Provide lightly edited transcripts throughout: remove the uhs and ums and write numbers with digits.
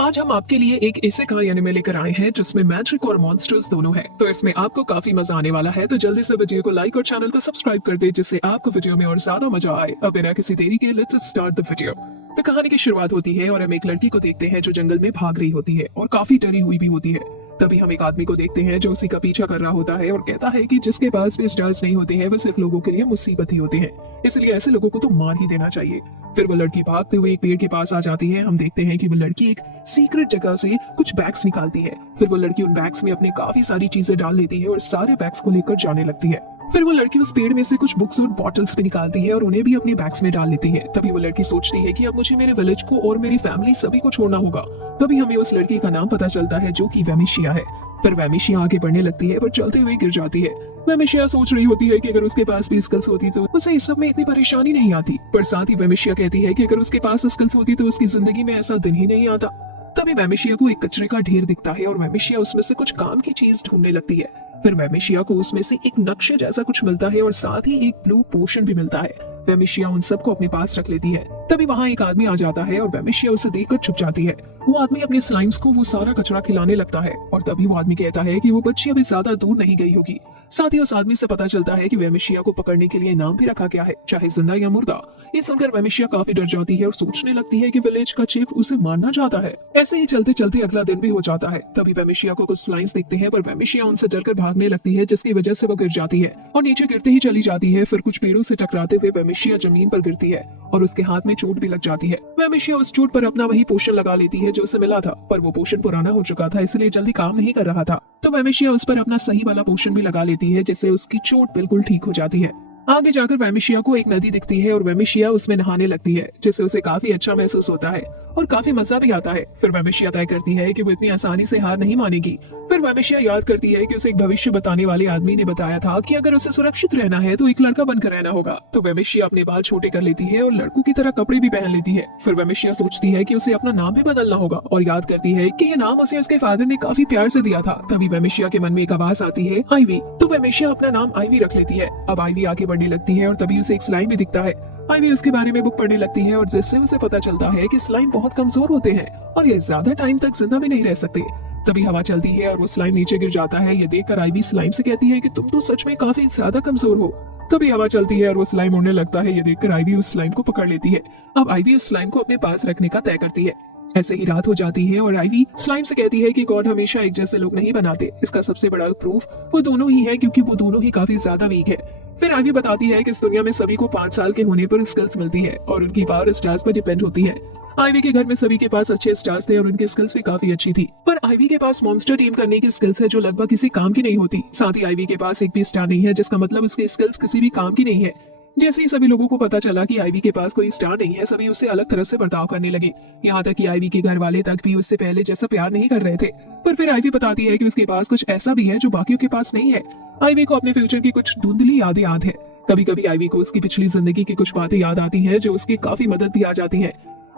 आज हम आपके लिए एक ऐसे कहानी एनिमे लेकर आए हैं जिसमें मैजिक और मॉन्स्टर्स दोनों हैं। तो इसमें आपको काफी मजा आने वाला है, तो जल्दी से वीडियो को लाइक और चैनल को सब्सक्राइब कर दे जिससे आपको वीडियो में और ज्यादा मजा आए। अब बिना किसी देरी के लेट्स स्टार्ट द वीडियो। तो कहानी की शुरुआत होती है और हम एक लड़की को देखते हैं जो जंगल में भाग रही होती है और काफी डरी हुई भी होती है। तभी हम एक आदमी को देखते हैं जो उसी का पीछा कर रहा होता है और कहता है कि जिसके पास भी स्टार्स नहीं होते हैं वो सिर्फ लोगों के लिए मुसीबत ही होते हैं, इसलिए ऐसे लोगों को तो मार ही देना चाहिए। फिर वो लड़की भागते हुए एक पेड़ के पास आ जाती है। हम देखते हैं कि वो लड़की एक सीक्रेट जगह से कुछ बैग्स निकालती है। फिर वो लड़की उन बैग्स में अपने काफी सारी चीजें डाल लेती है और सारे बैग्स को लेकर जाने लगती है। फिर वो लड़की उस पेड़ में से कुछ बुक्स और बॉटल्स भी निकालती है और उन्हें भी अपने बैग्स में डाल लेती है। तभी वो लड़की सोचती है कि अब मुझे मेरे विलेज को और मेरी फैमिली सभी को छोड़ना होगा। तभी हमें उस लड़की का नाम पता चलता है जो कि वेमिशिया है। फिर वेमिशिया आगे बढ़ने लगती है पर चलते हुए गिर जाती है। वेमिशिया सोच रही होती है कि अगर उसके पास भी स्किल्स होती तो उसे इस सब में इतनी परेशानी नहीं आती, पर साथ ही वेमिशिया कहती है कि अगर उसके पास स्किल्स होती तो उसकी जिंदगी में ऐसा दिन ही नहीं आता। तभी वेमिशिया को एक कचरे का ढेर दिखता है और वेमिशिया उसमें से कुछ काम की चीज ढूंढने लगती है। फिर वेमिशिया को उसमें से एक नक्शे जैसा कुछ मिलता है और साथ ही एक ब्लू पोशन भी मिलता है। वेमिशिया उन सबको अपने पास रख लेती है। तभी वहाँ एक आदमी आ जाता है और वेमिशिया उसे देखकर छुप जाती है। वो आदमी अपने स्लाइम्स को वो सारा कचरा खिलाने लगता है और तभी वो आदमी कहता है कि वो बच्ची अभी ज्यादा दूर नहीं गई होगी। साथ ही उस आदमी से पता चलता है कि वेमिशिया को पकड़ने के लिए नाम भी रखा गया है, चाहे जिंदा या मुर्दा। ये सुनकर वेमिशिया काफी डर जाती है और सोचने लगती है कि विलेज का चीफ उसे मारना चाहता है। ऐसे ही चलते चलते अगला दिन भी हो जाता है। तभी वेमिशिया को कुछ स्लाइम्स दिखते हैं पर वेमिशिया उनसे डरकर भागने लगती है जिसकी वजह से वो गिर जाती है और नीचे गिरते ही चली जाती है। फिर कुछ पेड़ों से टकराते हुए वेमिशिया जमीन पर गिरती है और उसके हाथ में चोट भी लग जाती है। वेमिशिया उस चोट पर अपना वही पोशन लगा लेती है जो उसे मिला था, पर वो पोशन पुराना हो चुका था इसलिए जल्दी काम नहीं कर रहा था। तो वेमिशिया उस पर अपना सही वाला पोशन भी लगा लेती है जिससे उसकी चोट बिल्कुल ठीक हो जाती है। आगे जाकर वेमिशिया को एक नदी दिखती है और वेमिशिया उसमें नहाने लगती है जिससे उसे काफी अच्छा महसूस होता है और काफी मजा भी आता है। फिर वेमिशिया तय करती है कि वो इतनी आसानी से हार नहीं मानेगी। फिर वेमिशिया याद करती है कि उसे एक भविष्य बताने वाले आदमी ने बताया था कि अगर उसे सुरक्षित रहना है तो एक लड़का बनकर रहना होगा। तो वेमिशिया अपने बाल छोटे कर लेती है और लड़कों की तरह कपड़े भी पहन लेती है। फिर वेमिशिया सोचती है कि उसे अपना नाम भी बदलना होगा और याद करती है कि ये नाम उसे उसके फादर ने काफी प्यार से दिया था। तभी वेमिशिया के मन में एक आवाज आती है, आईवी। तो वेमिशिया अपना नाम आईवी रख लेती है। अब आईवी आगे बढ़ने लगती है और तभी उसे एक स्लाइम भी दिखता है। आईवी उसके बारे में बुक पढ़ने लगती है और जिससे उसे पता चलता है कि स्लाइम बहुत कमजोर होते हैं और ये ज्यादा टाइम तक जिंदा भी नहीं रह सकते। तभी हवा चलती है और वो स्लाइम नीचे गिर जाता है। ये देखकर आईवी स्लाइम से कहती है कि तुम तो सच में काफी ज्यादा कमजोर हो। तभी हवा चलती है और वो स्लाइम उड़ने लगता है। ये देखकर आईवी उस स्लाइम को पकड़ लेती है। अब आईवी उस स्लाइम को अपने पास रखने का तय करती है। ऐसे ही रात हो जाती है और आईवी स्लाइम से कहती है कि गॉड हमेशा एक जैसे लोग नहीं बनाते। इसका सबसे बड़ा प्रूफ वो दोनों ही है क्योंकि वो दोनों ही काफी ज्यादा वीक है। फिर आईवी बताती है कि इस दुनिया में सभी को 5 साल के होने पर स्किल्स मिलती है और उनकी पावर स्टार्स पर डिपेंड होती है। आईवी के घर में सभी के पास अच्छे स्टार्स थे और उनकी स्किल्स भी काफी अच्छी थी, पर आईवी के पास मॉन्स्टर टीम करने की स्किल्स है जो लगभग किसी काम की नहीं होती। साथ ही आईवी के पास एक भी स्टार नहीं है जिसका मतलब उसकी स्किल्स किसी भी काम की नहीं है। जैसे ही सभी लोगों को पता चला कि आईवी के पास कोई स्टार नहीं है, सभी उससे अलग तरह से बर्ताव करने लगे। यहाँ तक कि आईवी के घर वाले तक भी उससे पहले जैसा प्यार नहीं कर रहे थे। पर फिर आईवी बताती है कि उसके पास कुछ ऐसा भी है जो बाकियों के पास नहीं है। आईवी को अपने फ्यूचर की कुछ धुंधली यादें याद है। कभी कभी आईवी को उसकी पिछली जिंदगी की कुछ बातें याद आती हैं जो उसकी काफी मदद भी आ जाती है।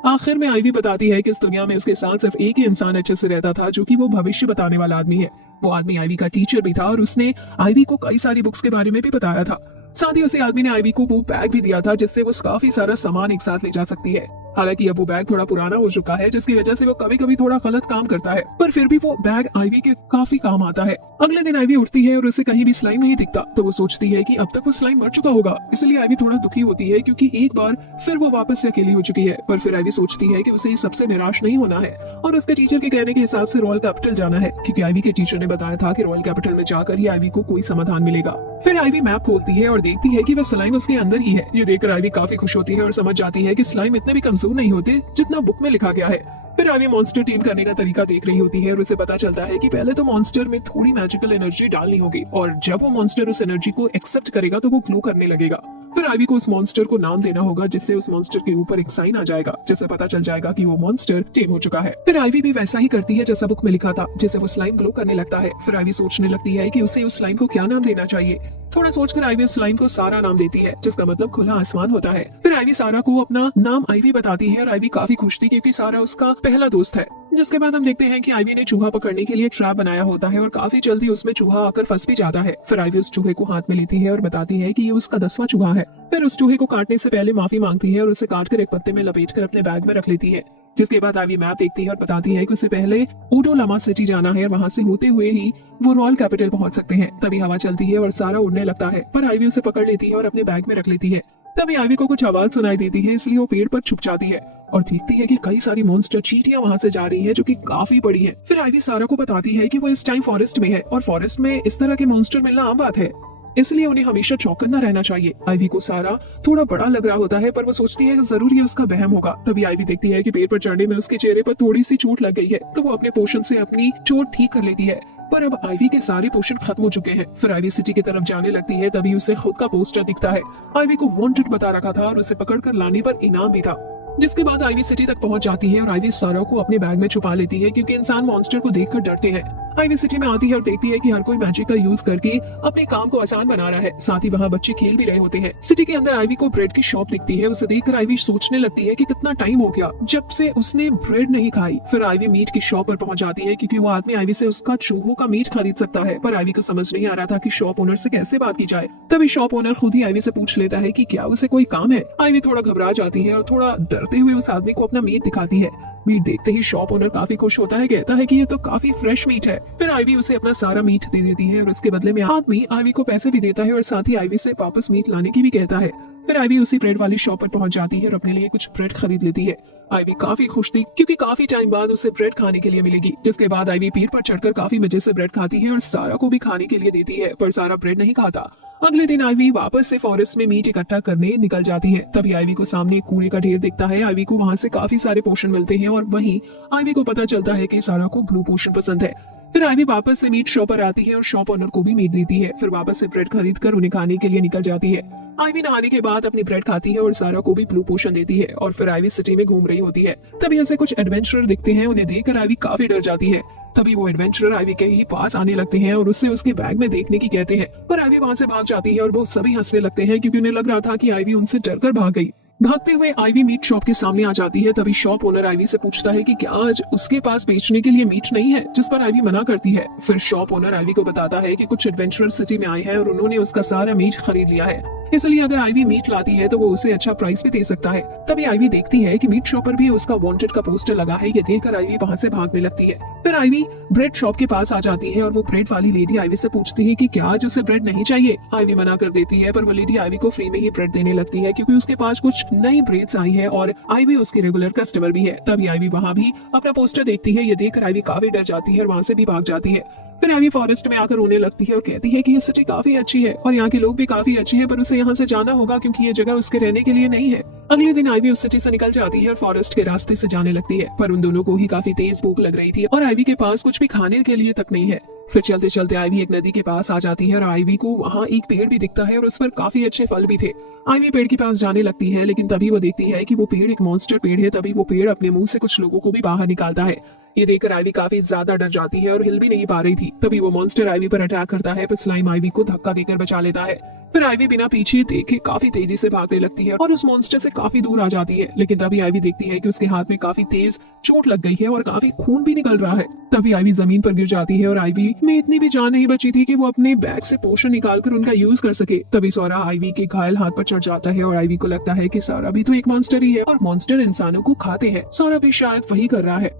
आखिर में आईवी बताती है कि इस दुनिया में उसके साथ सिर्फ एक ही इंसान अच्छे से रहता था जो कि वो भविष्य बताने वाला आदमी है। वो आदमी आईवी का टीचर भी था और उसने आईवी को कई सारी बुक्स के बारे में भी बताया था। साथ ही उसे आदमी ने आईवी को वो बैग भी दिया था जिससे वो काफी सारा सामान एक साथ ले जा सकती है। हालांकि अब वो बैग थोड़ा पुराना हो चुका है जिसकी वजह से वो कभी कभी थोड़ा गलत काम करता है, पर फिर भी वो बैग आईवी के काफी काम आता है। अगले दिन आईवी उठती है और उसे कहीं भी स्लाइम नहीं दिखता, तो वो सोचती है कि अब तक वो स्लाइम मर चुका होगा। इसलिए आईवी थोड़ा दुखी होती है क्योंकि एक बार फिर वो वापस से अकेली हो चुकी है। पर फिर आईवी सोचती है कि उसे सबसे निराश नहीं होना है और उसके टीचर के कहने के हिसाब से रॉयल कैपिटल जाना है, क्योंकि आईवी के टीचर ने बताया था कि रॉयल कैपिटल में जाकर ही आईवी को कोई समाधान मिलेगा। फिर आईवी मैप खोलती है और देखती है कि वह स्लाइम उसके अंदर ही है। ये देखकर आईवी काफी खुश होती है और समझ जाती है कि स्लाइम इतने भी कमजोर नहीं होते जितना बुक में लिखा गया है। फिर आईवी मॉन्स्टर टीम करने का तरीका देख रही होती है और उसे पता चलता है कि पहले तो मॉन्स्टर में थोड़ी मैजिकल एनर्जी डालनी होगी और जब वो मॉन्स्टर उस एनर्जी को एक्सेप्ट करेगा तो वो ग्लो करने लगेगा। फिर आईवी को उस मॉन्स्टर को नाम देना होगा जिससे उस मॉन्स्टर के ऊपर एक साइन आ जाएगा जिससे पता चल जाएगा कि वो मॉन्स्टर टेम हो चुका है। फिर आईवी भी वैसा ही करती है जैसा बुक में लिखा था, जिससे वो स्लाइम ग्लो करने लगता है। फिर आईवी सोचने लगती है कि उसे उस स्लाइम को क्या नाम देना चाहिए। थोड़ा सोचकर आईवी उस स्लाइम को सारा नाम देती है जिसका मतलब खुला आसमान होता है। फिर आईवी सारा को अपना नाम आईवी बताती है और आईवी काफी खुश थी क्योंकि सारा उसका पहला दोस्त है। जिसके बाद हम देखते हैं कि आईवी ने चूहा पकड़ने के लिए एक ट्रैप बनाया होता है और काफी जल्दी उसमें चूहा आकर फंस भी जाता है। फिर आईवी उस चूहे को हाथ में लेती है और बताती है कि ये उसका 10वां चूहा है। फिर उस चूहे को काटने से पहले माफी मांगती है और उसे काटकर एक पत्ते में लपेटकर अपने बैग में रख लेती है। जिसके बाद आईवी मैप देखती है और बताती है कि उसे पहले ओडोलामा सिटी जाना है और वहां से होते हुए ही वो रॉयल कैपिटल पहुंच सकते हैं। तभी हवा चलती है और सारा उड़ने लगता है, पर आईवी उसे पकड़ लेती है और अपने बैग में रख लेती है। तभी आईवी को कुछ आवाज सुनाई देती है, इसलिए वो पेड़ पर छुप जाती है और देखती है कि कई सारी मॉन्स्टर चींटियां वहां से जा रही है जो कि काफी बड़ी है। फिर आईवी सारा को बताती है कि वो इस टाइम फॉरेस्ट में है और फॉरेस्ट में इस तरह के मॉन्स्टर मिलना आम बात है, इसलिए उन्हें हमेशा चौकन्ना रहना चाहिए। आईवी को सारा थोड़ा बड़ा लग रहा होता है, पर वो सोचती है कि जरूर ये उसका वहम होगा। तभी आईवी देखती है कि पेड़ पर चढ़ने में उसके चेहरे पर थोड़ी सी चोट लग गई है, तो वो अपने पोशन से अपनी चोट ठीक कर लेती है। पर अब आईवी के सारे पोषण खत्म हो चुके हैं। फिर आईवी सिटी की तरफ जाने लगती है, तभी उसे खुद का पोस्टर दिखता है। आईवी को वांटेड बता रखा था और उसे पकड़कर लाने पर इनाम भी था। जिसके बाद आईवी सिटी तक पहुंच जाती है और आईवी सारा को अपने बैग में छुपा लेती है, क्योंकि इंसान मॉन्स्टर को देखकर डरते हैं। आईवी सिटी में आती है और देखती है कि हर कोई मैजिक का यूज करके अपने काम को आसान बना रहा है, साथ ही वहाँ बच्चे खेल भी रहे होते हैं। सिटी के अंदर आईवी को ब्रेड की शॉप दिखती है। उसे देखकर आईवी सोचने लगती है कि कितना टाइम हो गया जब से उसने ब्रेड नहीं खाई। फिर आईवी मीट की शॉप पर पहुंच जाती है, क्योंकि वो आदमी आईवी से उसका चूहों का मीट खरीद सकता है। पर आईवी को समझ नहीं आ रहा था कि शॉप ओनर से कैसे बात की जाए। तभी शॉप ओनर खुद ही आईवी से पूछ लेता है कि क्या उसे कोई काम है। आईवी थोड़ा घबरा जाती है और थोड़ा डरते हुए उस आदमी को अपना मीट दिखाती है। मीट देखते ही शॉप ओनर काफी खुश होता है, कहता है कि ये तो काफी फ्रेश मीट है। फिर आईवी उसे अपना सारा मीट दे देती है और उसके बदले में आदमी आईवी को पैसे भी देता है और साथ ही आईवी से वापस मीट लाने की भी कहता है। फिर आईवी उसी ब्रेड वाली शॉप पर पहुंच जाती है और अपने लिए कुछ ब्रेड खरीद लेती है। आईवी काफी खुश थी, क्योंकि काफी टाइम बाद उसे ब्रेड खाने के लिए मिलेगी। जिसके बाद आईवी पेड़ पर चढ़कर काफी मजे से ब्रेड खाती है और सारा को भी खाने के लिए देती है, पर सारा ब्रेड नहीं खाता। अगले दिन आईवी वापस से फॉरेस्ट में मीट इकट्ठा करने निकल जाती है। तभी आईवी को सामने एक कूड़े का ढेर दिखता है। आईवी को वहां से काफी सारे पोषण मिलते हैं और वहीं आईवी को पता चलता है कि सारा को ब्लू पोषण पसंद है। फिर आईवी वापस से मीट शॉप पर आती है और शॉप ओनर को भी मीट देती है। फिर वापस से ब्रेड खरीद कर उन्हें खाने के लिए निकल जाती है। आईवी नहाने के बाद अपनी ब्रेड खाती है और सारा को भी ब्लू पोषण देती है और फिर आईवी सिटी में घूम रही होती है। तभी ऐसे कुछ एडवेंचरर दिखते हैं, उन्हें देखकर आईवी काफी डर जाती है। तभी वो एडवेंचरर आईवी के ही पास आने लगते हैं और उससे उसके बैग में देखने की कहते हैं, पर आईवी वहां से भाग जाती है और वो सभी हंसने लगते हैं, क्योंकि उन्हें लग रहा था कि आईवी उनसे डरकर भाग गई। भागते हुए आईवी मीट शॉप के सामने आ जाती है। तभी शॉप ओनर आईवी से पूछता है कि क्या आज उसके पास बेचने के लिए मीट नहीं है, जिस पर आईवी मना करती है। फिर शॉप ओनर आईवी को बताता है कि कुछ एडवेंचरर सिटी में आए हैं और उन्होंने उसका सारा मीट खरीद लिया है, इसलिए अगर आईवी मीट लाती है तो वो उसे अच्छा प्राइस भी दे सकता है। तभी आईवी देखती है कि मीट शॉप पर भी उसका वांटेड का पोस्टर लगा है। ये देखकर आईवी वहां से भागने लगती है। फिर आईवी ब्रेड शॉप के पास आ जाती है और वो ब्रेड वाली लेडी आईवी से पूछती है कि क्या आज उसे ब्रेड नहीं चाहिए। आईवी मना कर देती है, पर वो लेडी आईवी को फ्री में ही ब्रेड देने लगती है, क्योंकि उसके पास कुछ नई ब्रेड्स आई है और आईवी उसकी रेगुलर कस्टमर भी है। तभी आईवी वहाँ भी अपना पोस्टर देखती है। ये देखकर आईवी काफी डर जाती है और वहाँ से भी भाग जाती है। फिर आईवी फॉरेस्ट में आकर रोने लगती है और कहती है कि ये सिटी काफी अच्छी है और यहाँ के लोग भी काफी अच्छे हैं, पर उसे यहाँ से जाना होगा क्योंकि ये जगह उसके रहने के लिए नहीं है। अगले दिन आईवी उस सिटी से निकल जाती है और फॉरेस्ट के रास्ते से जाने लगती है, पर उन दोनों को ही काफी तेज भूख लग रही थी और आईवी के पास कुछ भी खाने के लिए तक नहीं है। फिर चलते चलते आईवी एक नदी के पास आ जाती है और आईवी को वहाँ एक पेड़ भी दिखता है और उस पर काफी अच्छे फल भी थे। आईवी पेड़ के पास जाने लगती है, लेकिन तभी वो देखती है कि वो पेड़ एक मॉन्स्टर पेड़ है। तभी वो पेड़ अपने मुंह से कुछ लोगों को भी बाहर निकालता है। ये देखकर आईवी काफी ज्यादा डर जाती है और हिल भी नहीं पा रही थी। तभी वो मॉन्स्टर आईवी पर अटैक करता है, पर स्लाइम आईवी को धक्का देकर बचा लेता है। फिर आईवी बिना पीछे देखे काफी तेजी से भागने लगती है और उस मॉन्स्टर से काफी दूर आ जाती है। लेकिन तभी आईवी देखती है कि उसके हाथ में काफी तेज चोट लग गई है और काफी खून भी निकल रहा है। तभी आईवी जमीन पर गिर जाती है और आईवी में इतनी भी जान नहीं बची थी कि वो अपने बैग से पोषण निकालकर उनका यूज कर सके। तभी सौरा आईवी के घायल हाथ पर चढ़ जाता है और आईवी को लगता है कि सौरा भी तो एक मॉन्स्टर ही है और मॉन्स्टर इंसानों को खाते हैं। सौरा भी शायद वही कर रहा है।